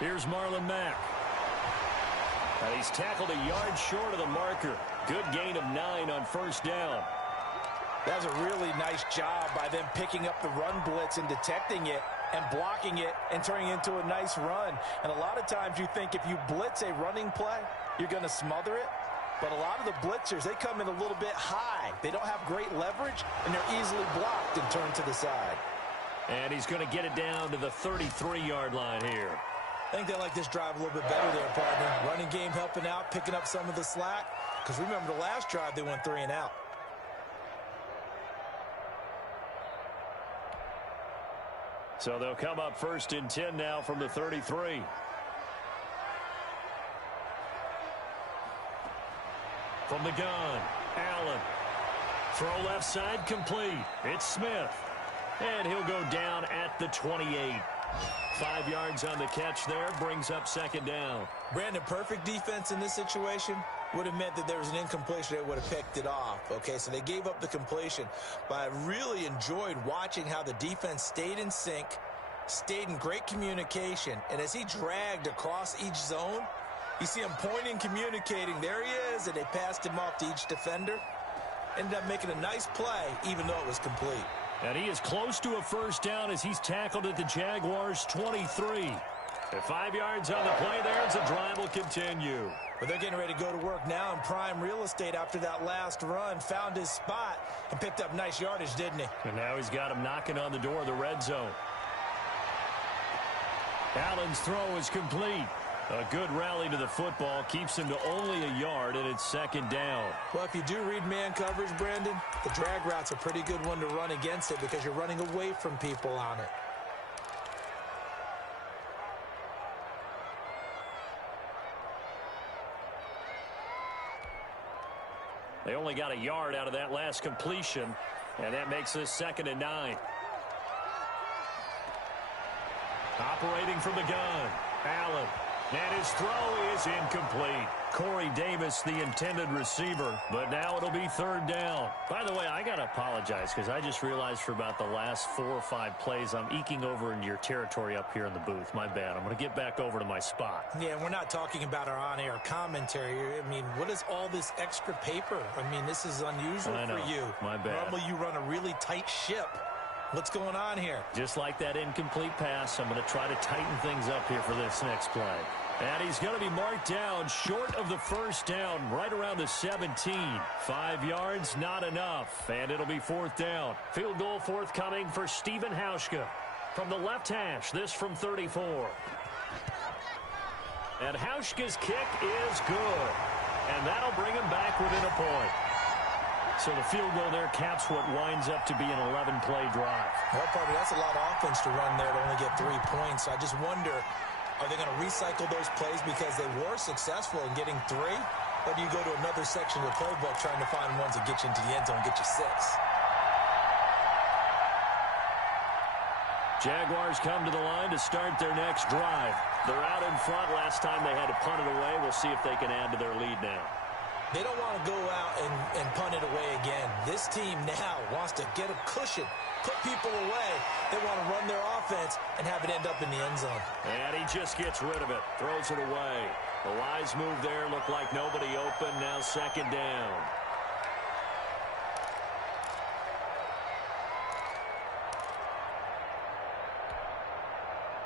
Here's Marlon Mack. And he's tackled a yard short of the marker. Good gain of 9 on 1st down. That was a really nice job by them picking up the run blitz and detecting it and blocking it and turning it into a nice run. And a lot of times you think if you blitz a running play, you're going to smother it. But a lot of the blitzers, they come in a little bit high. They don't have great leverage, and they're easily blocked and turned to the side. And he's going to get it down to the 33-yard line here. I think they like this drive a little bit better there, partner. Running game helping out, picking up some of the slack. Because remember, the last drive, they went 3 and out. So they'll come up 1st and 10 now from the 33. From the gun, Allen. Throw left side complete. It's Smith. And he'll go down at the 28. 5 yards on the catch there, brings up 2nd down. Brandon, perfect defense in this situation would have meant that there was an incompletion that would have picked it off. Okay, so they gave up the completion. But I really enjoyed watching how the defense stayed in sync, stayed in great communication. And as he dragged across each zone, you see him pointing, communicating. There he is, and they passed him off to each defender. Ended up making a nice play, even though it was complete. And he is close to a 1st down as he's tackled at the Jaguars' 23. At 5 yards on the play there as the drive will continue. But they're getting ready to go to work now in prime real estate after that last run. Found his spot and picked up nice yardage, didn't he? And now he's got him knocking on the door of the red zone. Allen's throw is complete. A good rally to the football keeps him to only a yard, and it's 2nd down. Well, if you do read man coverage, Brandon, the drag route's a pretty good one to run against it because you're running away from people on it. They only got a yard out of that last completion, and that makes this 2nd and 9. Operating from the gun, Allen. And his throw is incomplete. Corey Davis, the intended receiver, but now it'll be 3rd down. By the way, I got to apologize because I just realized for about the last 4 or 5 plays, I'm eking over into your territory up here in the booth. My bad. I'm going to get back over to my spot. Yeah, we're not talking about our on-air commentary. I mean, what is all this extra paper? I mean, this is unusual for you. My bad. Normally you run a really tight ship. What's going on here? Just like that incomplete pass, I'm going to try to tighten things up here for this next play. And he's going to be marked down short of the 1st down, right around the 17. 5 yards, not enough. And it'll be 4th down. Field goal forthcoming for Stephen Hauschka. From the left hash, this from 34. And Hauschka's kick is good. And that'll bring him back within a point. So the field goal there caps what winds up to be an 11-play drive. Well, partner, that's a lot of offense to run there to only get 3 points. So I just wonder, are they going to recycle those plays because they were successful in getting 3? Or do you go to another section of the playbook trying to find ones that get you into the end zone and get you 6? Jaguars come to the line to start their next drive. They're out in front. Last time they had to punt it away. We'll see if they can add to their lead now. They don't want to go out and punt it away again. This team now wants to get a cushion, put people away. They want to run their offense and have it end up in the end zone. And he just gets rid of it, throws it away. The wise move there, looked like nobody open. Now 2nd down.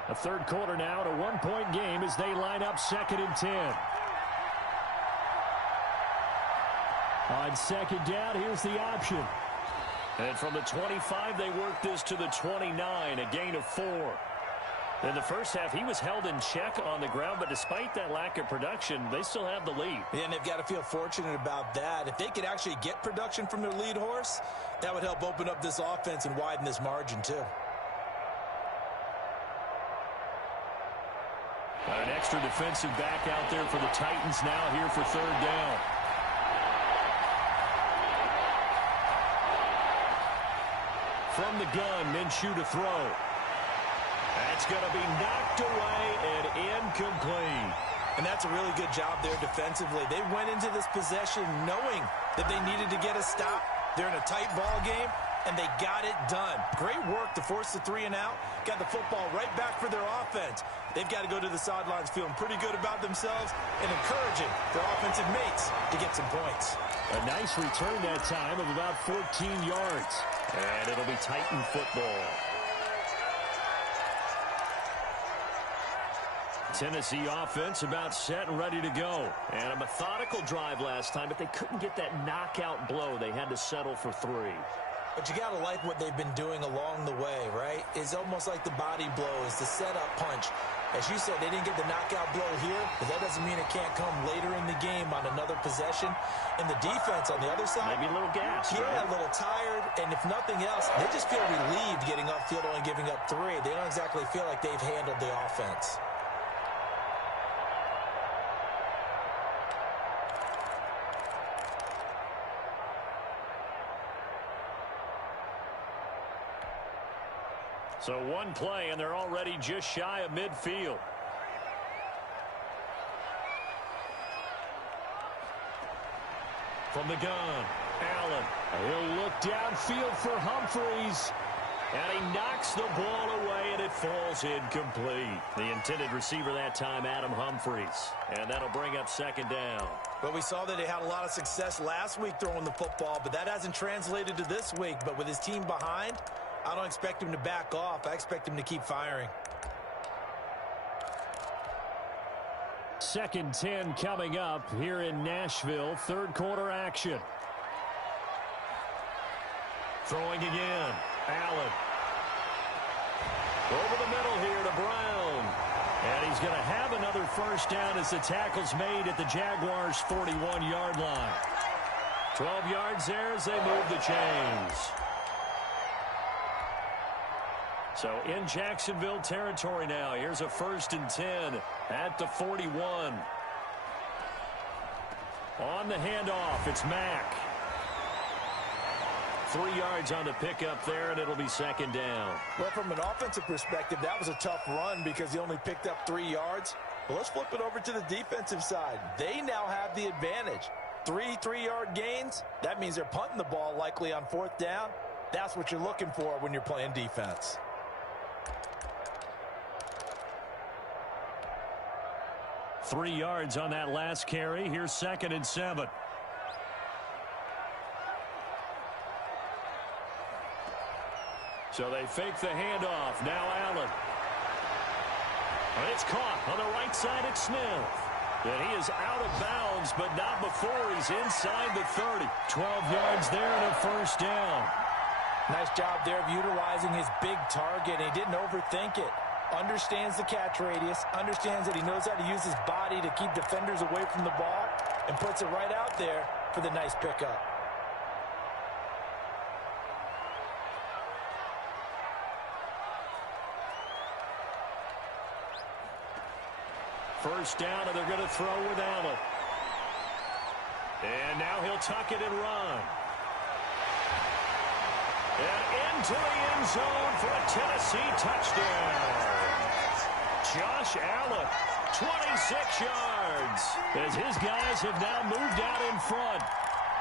A 3rd quarter now at a 1-point game as they line up 2nd and 10. On 2nd down, here's the option. And from the 25, they work this to the 29, a gain of 4. In the first half, he was held in check on the ground, but despite that lack of production, they still have the lead. And they've got to feel fortunate about that. If they could actually get production from their lead horse, that would help open up this offense and widen this margin, too. Got an extra defensive back out there for the Titans now here for 3rd down. From the gun, Minshew to throw. That's going to be knocked away and incomplete. And that's a really good job there defensively. They went into this possession knowing that they needed to get a stop. They're in a tight ball game, and they got it done. Great work to force the 3 and out. Got the football right back for their offense. They've got to go to the sidelines feeling pretty good about themselves and encouraging their offensive mates to get some points. A nice return that time of about 14 yards. And it'll be Titan football. Tennessee offense about set and ready to go. And a methodical drive last time, but they couldn't get that knockout blow. They had to settle for 3. But you got to like what they've been doing along the way, right? It's almost like the body blow is the setup punch. As you said, they didn't get the knockout blow here, but that doesn't mean it can't come later in the game on another possession. And the defense on the other side, maybe a little gas, yeah, right? A little tired. And if nothing else, they just feel relieved getting upfield, only giving up 3. They don't exactly feel like they've handled the offense. So 1 play, and they're already just shy of midfield. From the gun, Allen. He'll look downfield for Humphreys. And he knocks the ball away, and it falls incomplete. The intended receiver that time, Adam Humphreys. And that'll bring up 2nd down. Well, we saw that he had a lot of success last week throwing the football, but that hasn't translated to this week. But with his team behind, I don't expect him to back off. I expect him to keep firing. 2nd 10 coming up here in Nashville. 3rd quarter action. Throwing again. Allen. Over the middle here to Brown. And he's going to have another 1st down as the tackle's made at the Jaguars' 41-yard line. 12 yards there as they move the chains. So in Jacksonville territory now. Here's a 1st and 10 at the 41. On the handoff, it's Mack. 3 yards on the pickup there, and it'll be second down. Well, from an offensive perspective, that was a tough run because he only picked up 3 yards. But let's flip it over to the defensive side. They now have the advantage. 3 3-yard gains, that means they're punting the ball likely on 4th down. That's what you're looking for when you're playing defense. Three yards on that last carry. Here's 2nd and 7. So they fake the handoff. Now Allen. And it's caught on the right side at Smith. And he is out of bounds, but not before he's inside the 30. 12 yards there and a first down. Nice job there of utilizing his big target. He didn't overthink it. Understands the catch radius. Understands that he knows how to use his body to keep defenders away from the ball. And puts it right out there for the nice pickup. First down, and they're going to throw with Allen. And now he'll tuck it and run. And into the end zone for a Tennessee touchdown. Josh Allen, 26 yards, as his guys have now moved out in front.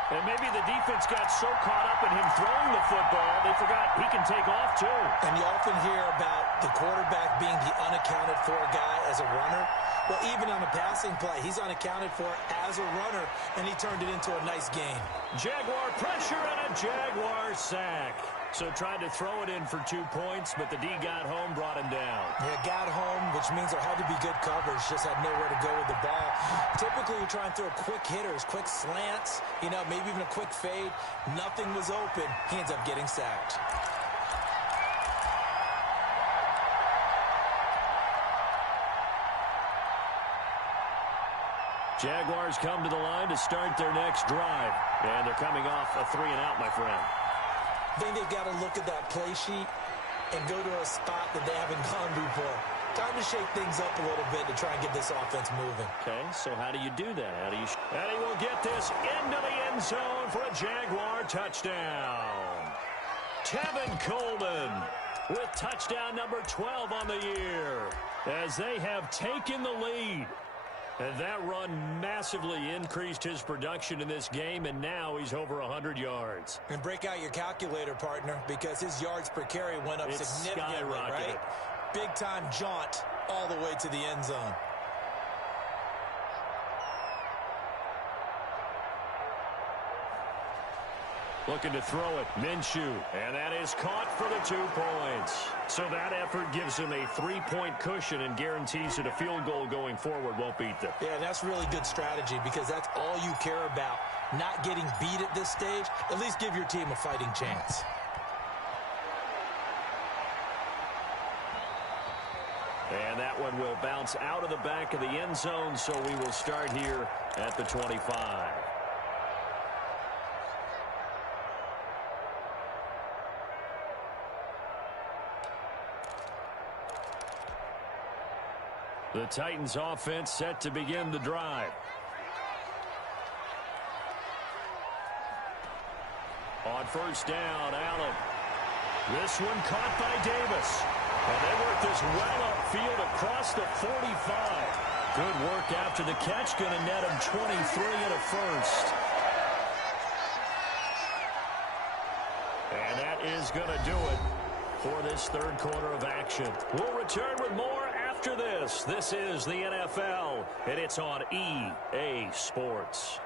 And maybe the defense got so caught up in him throwing the football, they forgot he can take off too. And you often hear about the quarterback being the unaccounted for guy as a runner. Well, even on a passing play, he's unaccounted for as a runner, and he turned it into a nice gain. Jaguar pressure and a Jaguar sack. So tried to throw it in for 2 points, but the D got home, brought him down. Yeah, got home, which means there had to be good coverage. Just had nowhere to go with the ball. Typically, you try and throw quick hitters, quick slants, maybe even a quick fade. Nothing was open. He ends up getting sacked. Jaguars come to the line to start their next drive. And they're coming off a 3-and-out, my friend. I think they've got to look at that play sheet and go to a spot that they haven't gone before. Time to shake things up a little bit to try and get this offense moving. Okay, so how do you do that? And he will get this into the end zone for a Jaguar touchdown. Tevin Coleman with touchdown number 12 on the year as they have taken the lead. And that run massively increased his production in this game, and now he's over 100 yards. And break out your calculator, partner, because his yards per carry went up significantly, right? Big-time jaunt all the way to the end zone. Looking to throw it, Minshew, and that is caught for the 2 points. So that effort gives him a 3-point cushion and guarantees that a field goal going forward won't beat them. Yeah, that's really good strategy because that's all you care about. Not getting beat at this stage, at least give your team a fighting chance. And that one will bounce out of the back of the end zone, so we will start here at the 25. The Titans offense set to begin the drive. On first down, Allen. This one caught by Davis. And they work this well upfield across the 45. Good work after the catch. Going to net him 23 and a first. And that is going to do it for this third quarter of action. We'll return with more after this. This is the NFL, and it's on EA Sports.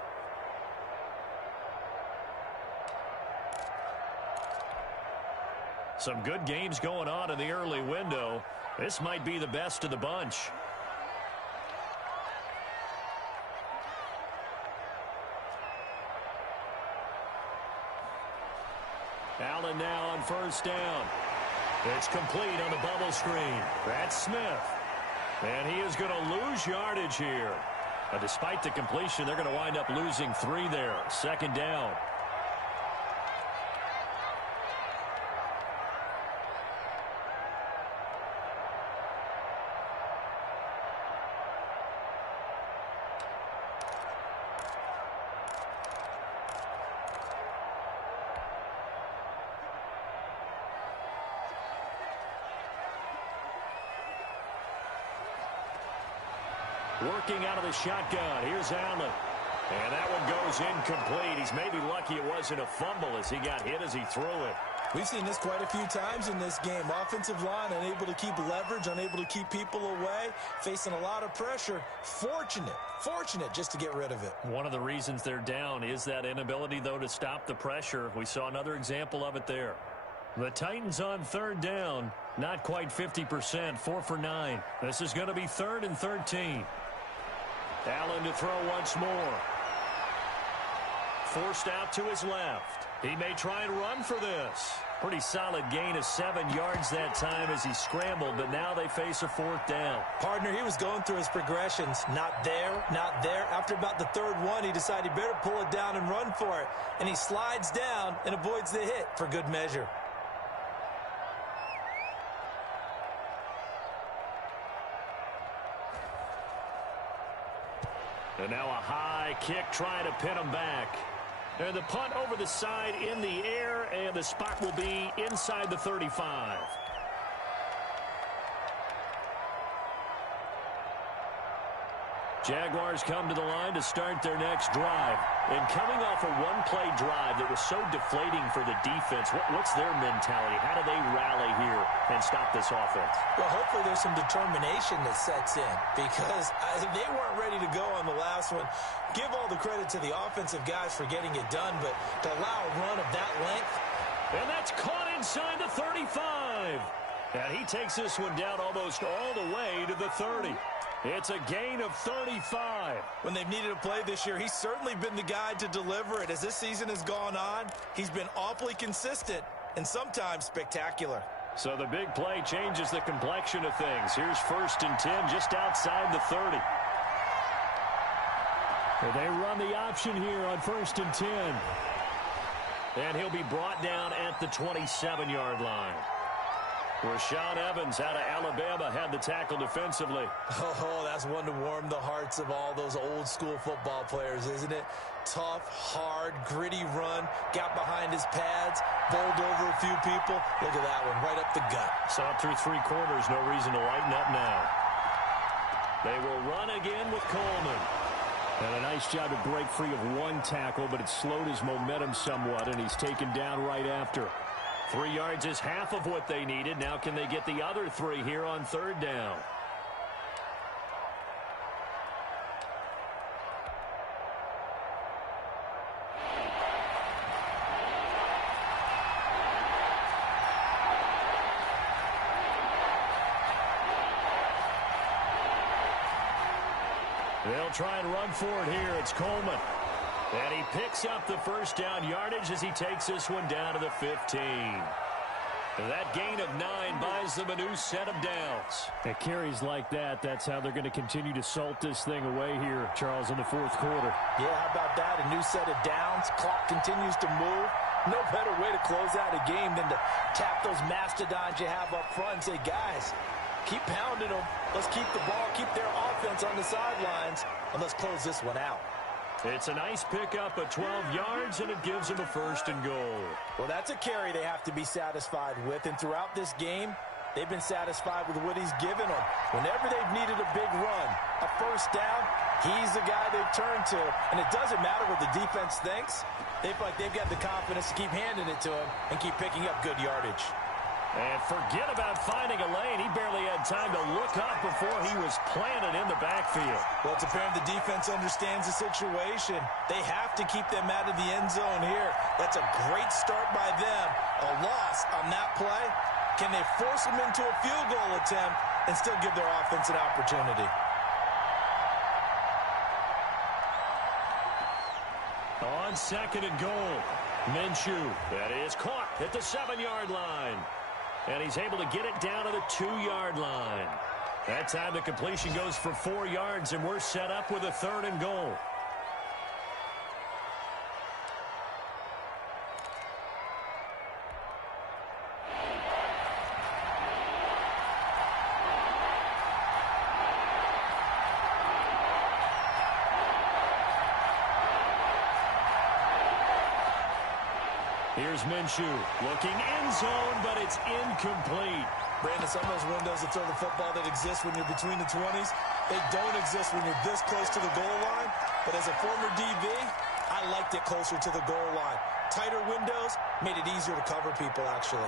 Some good games going on in the early window. This might be the best of the bunch. Allen now on first down. It's complete on the bubble screen. That's Smith. And he is going to lose yardage here. Despite the completion, they're going to wind up losing 3 there. Second down. Working out of the shotgun. Here's Allen. And that one goes incomplete. He's maybe lucky it wasn't a fumble as he got hit as he threw it. We've seen this quite a few times in this game. Offensive line unable to keep leverage, unable to keep people away, facing a lot of pressure. Fortunate just to get rid of it. One of the reasons they're down is that inability, though, to stop the pressure. We saw another example of it there. The Titans on third down. Not quite 50%, 4 for 9. This is going to be 3rd and 13. Allen to throw once more. Forced out to his left. He may try and run for this. Pretty solid gain of 7 yards that time as he scrambled, but now they face a 4th down. Partner, he was going through his progressions. Not there, not there. After about the 3rd one, he decided he better pull it down and run for it. And he slides down and avoids the hit for good measure. And now a high kick trying to pin him back. And the punt over the side in the air, and the spot will be inside the 35. Jaguars come to the line to start their next drive. And coming off a one-play drive that was so deflating for the defense, what's their mentality? How do they rally here and stop this offense? Well, hopefully there's some determination that sets in because they weren't ready to go on the last one. Give all the credit to the offensive guys for getting it done, but to allow a run of that length. And that's caught inside the 35. And he takes this one down almost all the way to the 30. It's a gain of 35. When they've needed a play this year, he's certainly been the guy to deliver it. As this season has gone on, he's been awfully consistent and sometimes spectacular. So the big play changes the complexion of things. Here's 1st and 10 just outside the 30. So they run the option here on 1st and 10. And he'll be brought down at the 27-yard line. Rashaan Evans out of Alabama had the tackle defensively. Oh, that's one to warm the hearts of all those old-school football players, isn't it? Tough, hard, gritty run, got behind his pads, bowled over a few people. Look at that one, right up the gut. Saw it through 3 quarters, no reason to lighten up now. They will run again with Coleman. And a nice job to break free of one tackle, but it slowed his momentum somewhat, and he's taken down right after. 3 yards is half of what they needed. Now can they get the other 3 here on 3rd down? They'll try and run for it here. It's Coleman. And he picks up the 1st down yardage as he takes this one down to the 15. That gain of 9 buys them a new set of downs. At carries like that, that's how they're going to continue to salt this thing away here, Charles, in the 4th quarter. Yeah, how about that? A new set of downs. Clock continues to move. No better way to close out a game than to tap those mastodons you have up front and say, guys, keep pounding them. Let's keep the ball, keep their offense on the sidelines, and let's close this one out. It's a nice pickup of 12 yards, and it gives them a 1st and goal. Well, that's a carry they have to be satisfied with, and throughout this game, they've been satisfied with what he's given them. Whenever they've needed a big run, a 1st down, he's the guy they've turned to, and it doesn't matter what the defense thinks. They feel like they've got the confidence to keep handing it to him and keep picking up good yardage. And forget about finding a lane. He barely had time to look up before he was planted in the backfield. Well, it's apparent the defense understands the situation. They have to keep them out of the end zone here. That's a great start by them. A loss on that play. Can they force them into a field goal attempt and still give their offense an opportunity? On 2nd and goal, Minshew. That is caught at the 7-yard line. And he's able to get it down to the 2-yard line. That time the completion goes for 4 yards, and we're set up with a 3rd and goal. Here's Minshew looking end zone, but it's incomplete. Brandon, some of those windows to throw the football that exist when you're between the 20s, they don't exist when you're this close to the goal line. But as a former DB, I liked it closer to the goal line. Tighter windows made it easier to cover people, actually.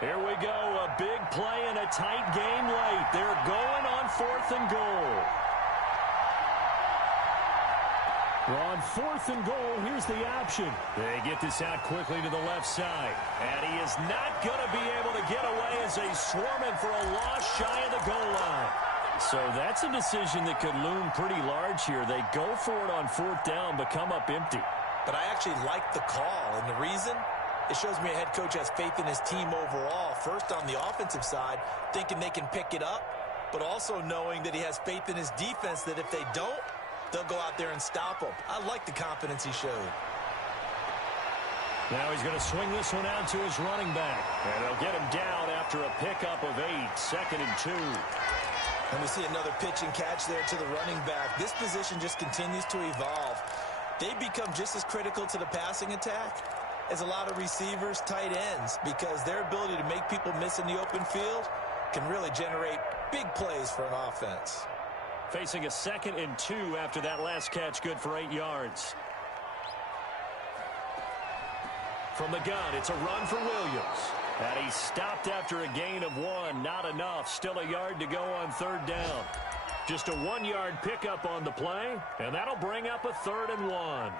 Here we go, a big play and a tight game late. They're going on 4th and goal. We're on 4th and goal. Here's the option. They get this out quickly to the left side. And he is not going to be able to get away as they swarm him for a loss shy of the goal line. So that's a decision that could loom pretty large here. They go for it on 4th down, but come up empty. But I actually like the call, and the reason? It shows me a head coach has faith in his team overall. First on the offensive side, thinking they can pick it up, but also knowing that he has faith in his defense that if they don't, they'll go out there and stop him. I like the confidence he showed. Now he's going to swing this one out to his running back. And they'll get him down after a pickup of 8, 2nd and 2. And we see another pitch and catch there to the running back. This position just continues to evolve. They become just as critical to the passing attack as a lot of receivers, tight ends, because their ability to make people miss in the open field can really generate big plays for an offense. Facing a 2nd and 2 after that last catch, good for 8 yards. From the gun, it's a run for Williams. And he stopped after a gain of 1. Not enough. Still a yard to go on 3rd down. Just a 1-yard pickup on the play, and that'll bring up a 3rd and 1.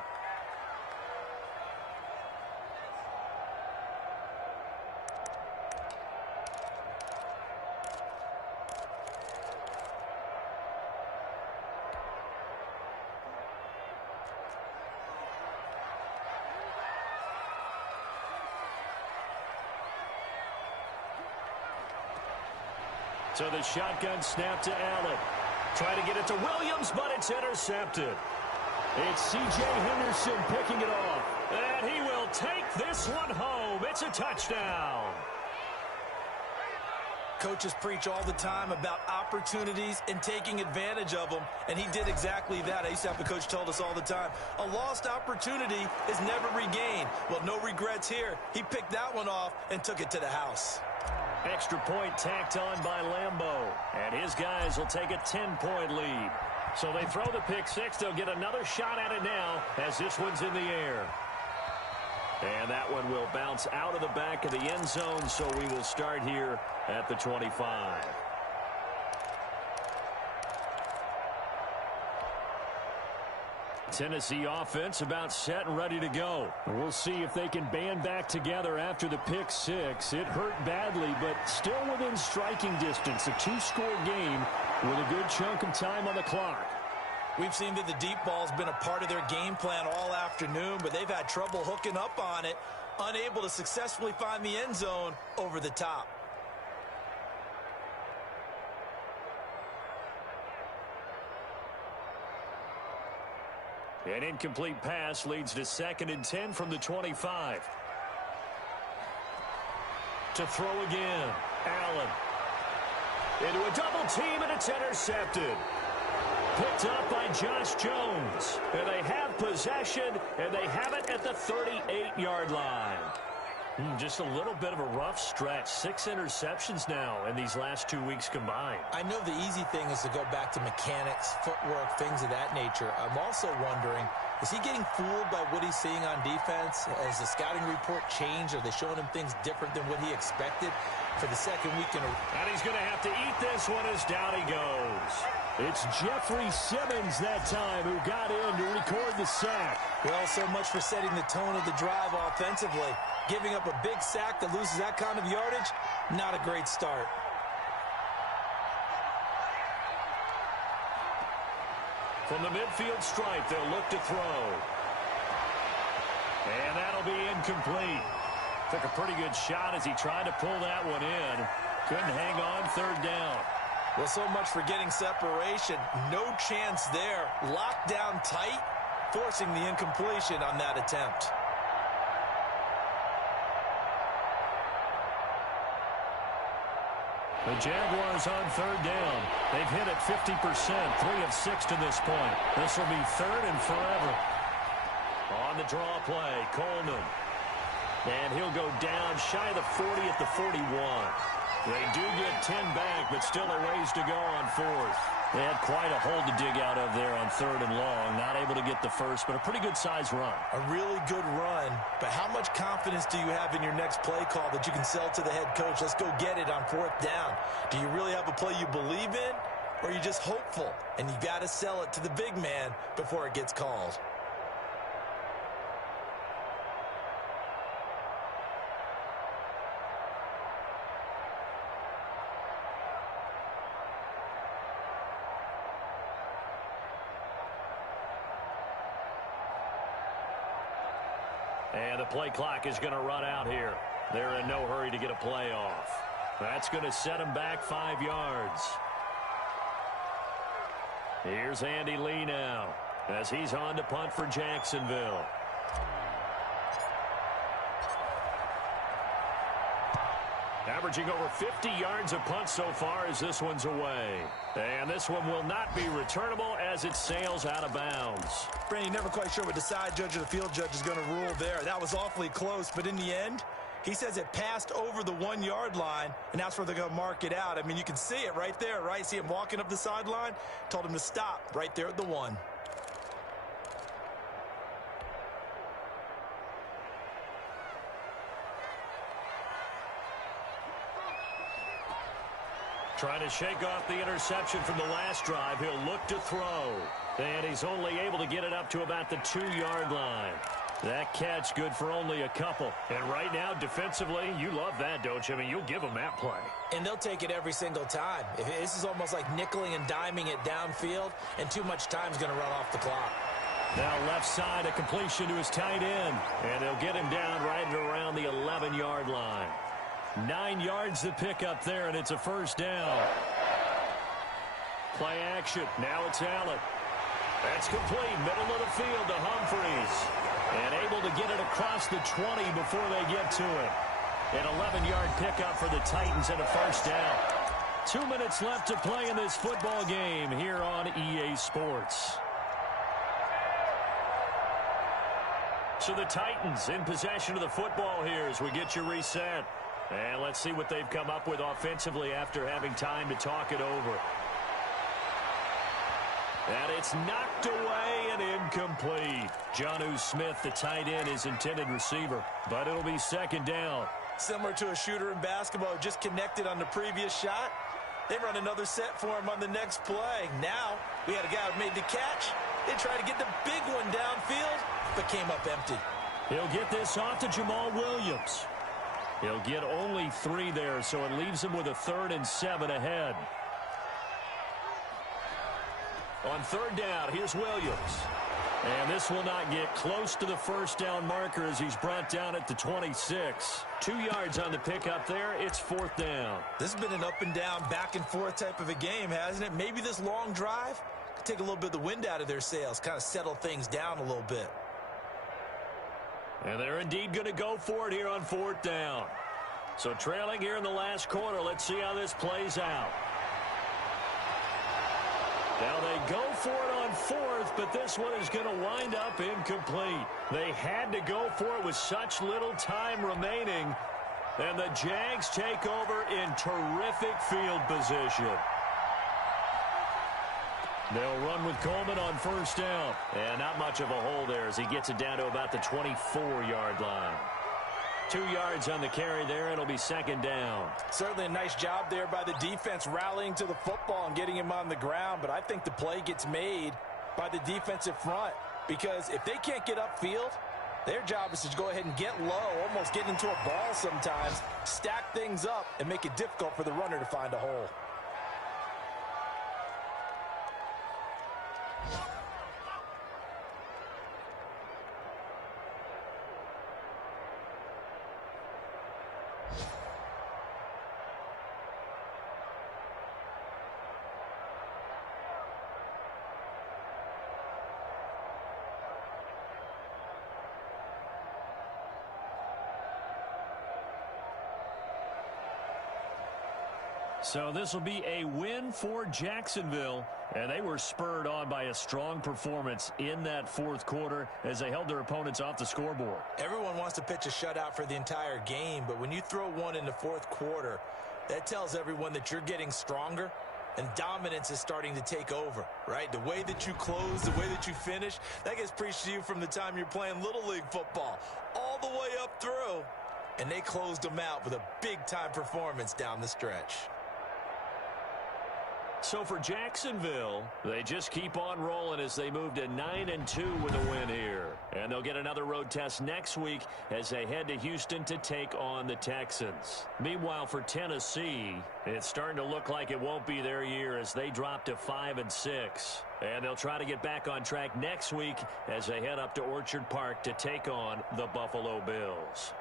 So the shotgun snap to Allen. Try to get it to Williams, but it's intercepted. It's C.J. Henderson picking it off. And he will take this one home. It's a touchdown. Coaches preach all the time about opportunities and taking advantage of them, and he did exactly that. I used to have a coach told us all the time, a lost opportunity is never regained. Well, no regrets here. He picked that one off and took it to the house. Extra point tacked on by Lambeau. And his guys will take a 10-point lead. So they throw the pick 6. They'll get another shot at it now as this one's in the air. And that one will bounce out of the back of the end zone, so we will start here at the 25. Tennessee offense about set and ready to go. We'll see if they can band back together after the pick 6. It hurt badly, but still within striking distance. A 2-score game with a good chunk of time on the clock. We've seen that the deep ball's been a part of their game plan all afternoon, but they've had trouble hooking up on it, unable to successfully find the end zone over the top. An incomplete pass leads to 2nd and 10 from the 25. To throw again. Allen. Into a double team, and it's intercepted. Picked up by Josh Jones. And they have possession, and they have it at the 38-yard line. Just a little bit of a rough stretch. 6 interceptions now in these last 2 weeks combined. I know the easy thing is to go back to mechanics, footwork, things of that nature. I'm also wondering, is he getting fooled by what he's seeing on defense? Has the scouting report changed? Are they showing him things different than what he expected for the second week in a row? And he's going to have to eat this one as down he goes. It's Jeffrey Simmons that time who got in to record the sack. Well, so much for setting the tone of the drive offensively. Giving up a big sack that loses that kind of yardage, not a great start. From the midfield stripe, they'll look to throw. And that'll be incomplete. Took a pretty good shot as he tried to pull that one in. Couldn't hang on 3rd down. Well, so much for getting separation. No chance there. Locked down tight, forcing the incompletion on that attempt. The Jaguars on 3rd down. They've hit it 50%, 3 of 6 to this point. This will be 3rd and forever. On the draw play, Coleman. And he'll go down shy of the 40 at the 41. They do get 10 back, but still a ways to go on fourth. They had quite a hole to dig out of there on 3rd and long. Not able to get the first, but a pretty good-sized run. A really good run, but how much confidence do you have in your next play call that you can sell to the head coach? Let's go get it on 4th down. Do you really have a play you believe in, or are you just hopeful? And you got to sell it to the big man before it gets called. And the play clock is going to run out here. They're in no hurry to get a play off. That's going to set them back 5 yards. Here's Andy Lee now as he's on to punt for Jacksonville. Averaging over 50 yards a punt so far as this one's away. And this one will not be returnable as it sails out of bounds. Brandon, never quite sure what the side judge or the field judge is going to rule there. That was awfully close, but in the end, he says it passed over the 1-yard line, and that's where they're going to mark it out. I mean, you can see it right there, right? See him walking up the sideline? Told him to stop right there at the 1. Trying to shake off the interception from the last drive. He'll look to throw. And he's only able to get it up to about the 2-yard line. That catch good for only a couple. And right now, defensively, you love that, don't you? I mean, you'll give them that play. And they'll take it every single time. This is almost like nickeling and diming it downfield, and too much time's going to run off the clock. Now left side, a completion to his tight end. And they'll get him down right at around the 11-yard line. 9 yards to pick up there, and it's a first down. Play action. Now it's Allen. That's complete. Middle of the field to Humphreys. And able to get it across the 20 before they get to it. An 11-yard pickup for the Titans and a first down. 2 minutes left to play in this football game here on EA Sports. So the Titans in possession of the football here as we get you reset. And let's see what they've come up with offensively after having time to talk it over. And it's knocked away and incomplete. Jonnu Smith, the tight end, is intended receiver. But it'll be second down. Similar to a shooter in basketball, just connected on the previous shot. They run another set for him on the next play. Now, we had a guy who made the catch. They tried to get the big one downfield, but came up empty. He'll get this off to Jamal Williams. He'll get only 3 there, so it leaves him with a 3rd and 7 ahead. On 3rd down, here's Williams. And this will not get close to the first down marker as he's brought down at the 26. 2 yards on the pickup there. It's 4th down. This has been an up and down, back and forth type of a game, hasn't it? Maybe this long drive could take a little bit of the wind out of their sails, kind of settle things down a little bit. And they're indeed going to go for it here on 4th down. So trailing here in the last quarter. Let's see how this plays out. Now they go for it on 4th, but this one is going to wind up incomplete. They had to go for it with such little time remaining. And the Jags take over in terrific field position. They'll run with Coleman on first down. And not much of a hole there as he gets it down to about the 24-yard line. 2 yards on the carry there. It'll be second down. Certainly a nice job there by the defense rallying to the football and getting him on the ground. But I think the play gets made by the defensive front. Because if they can't get upfield, their job is to go ahead and get low, almost get into a ball sometimes, stack things up, and make it difficult for the runner to find a hole. So this will be a win for Jacksonville, and they were spurred on by a strong performance in that fourth quarter as they held their opponents off the scoreboard. Everyone wants to pitch a shutout for the entire game, but when you throw one in the fourth quarter, that tells everyone that you're getting stronger and dominance is starting to take over, right? The way that you close, the way that you finish, that gets preached to you from the time you're playing Little League football all the way up through, and they closed them out with a big-time performance down the stretch. So for Jacksonville, they just keep on rolling as they move to 9-2 with a win here. And they'll get another road test next week as they head to Houston to take on the Texans. Meanwhile, for Tennessee, it's starting to look like it won't be their year as they drop to 5-6. And they'll try to get back on track next week as they head up to Orchard Park to take on the Buffalo Bills.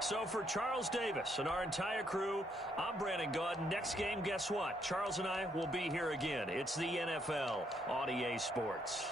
So for Charles Davis and our entire crew, I'm Brandon Gaudin. Next game, guess what? Charles and I will be here again. It's the NFL on EA Sports.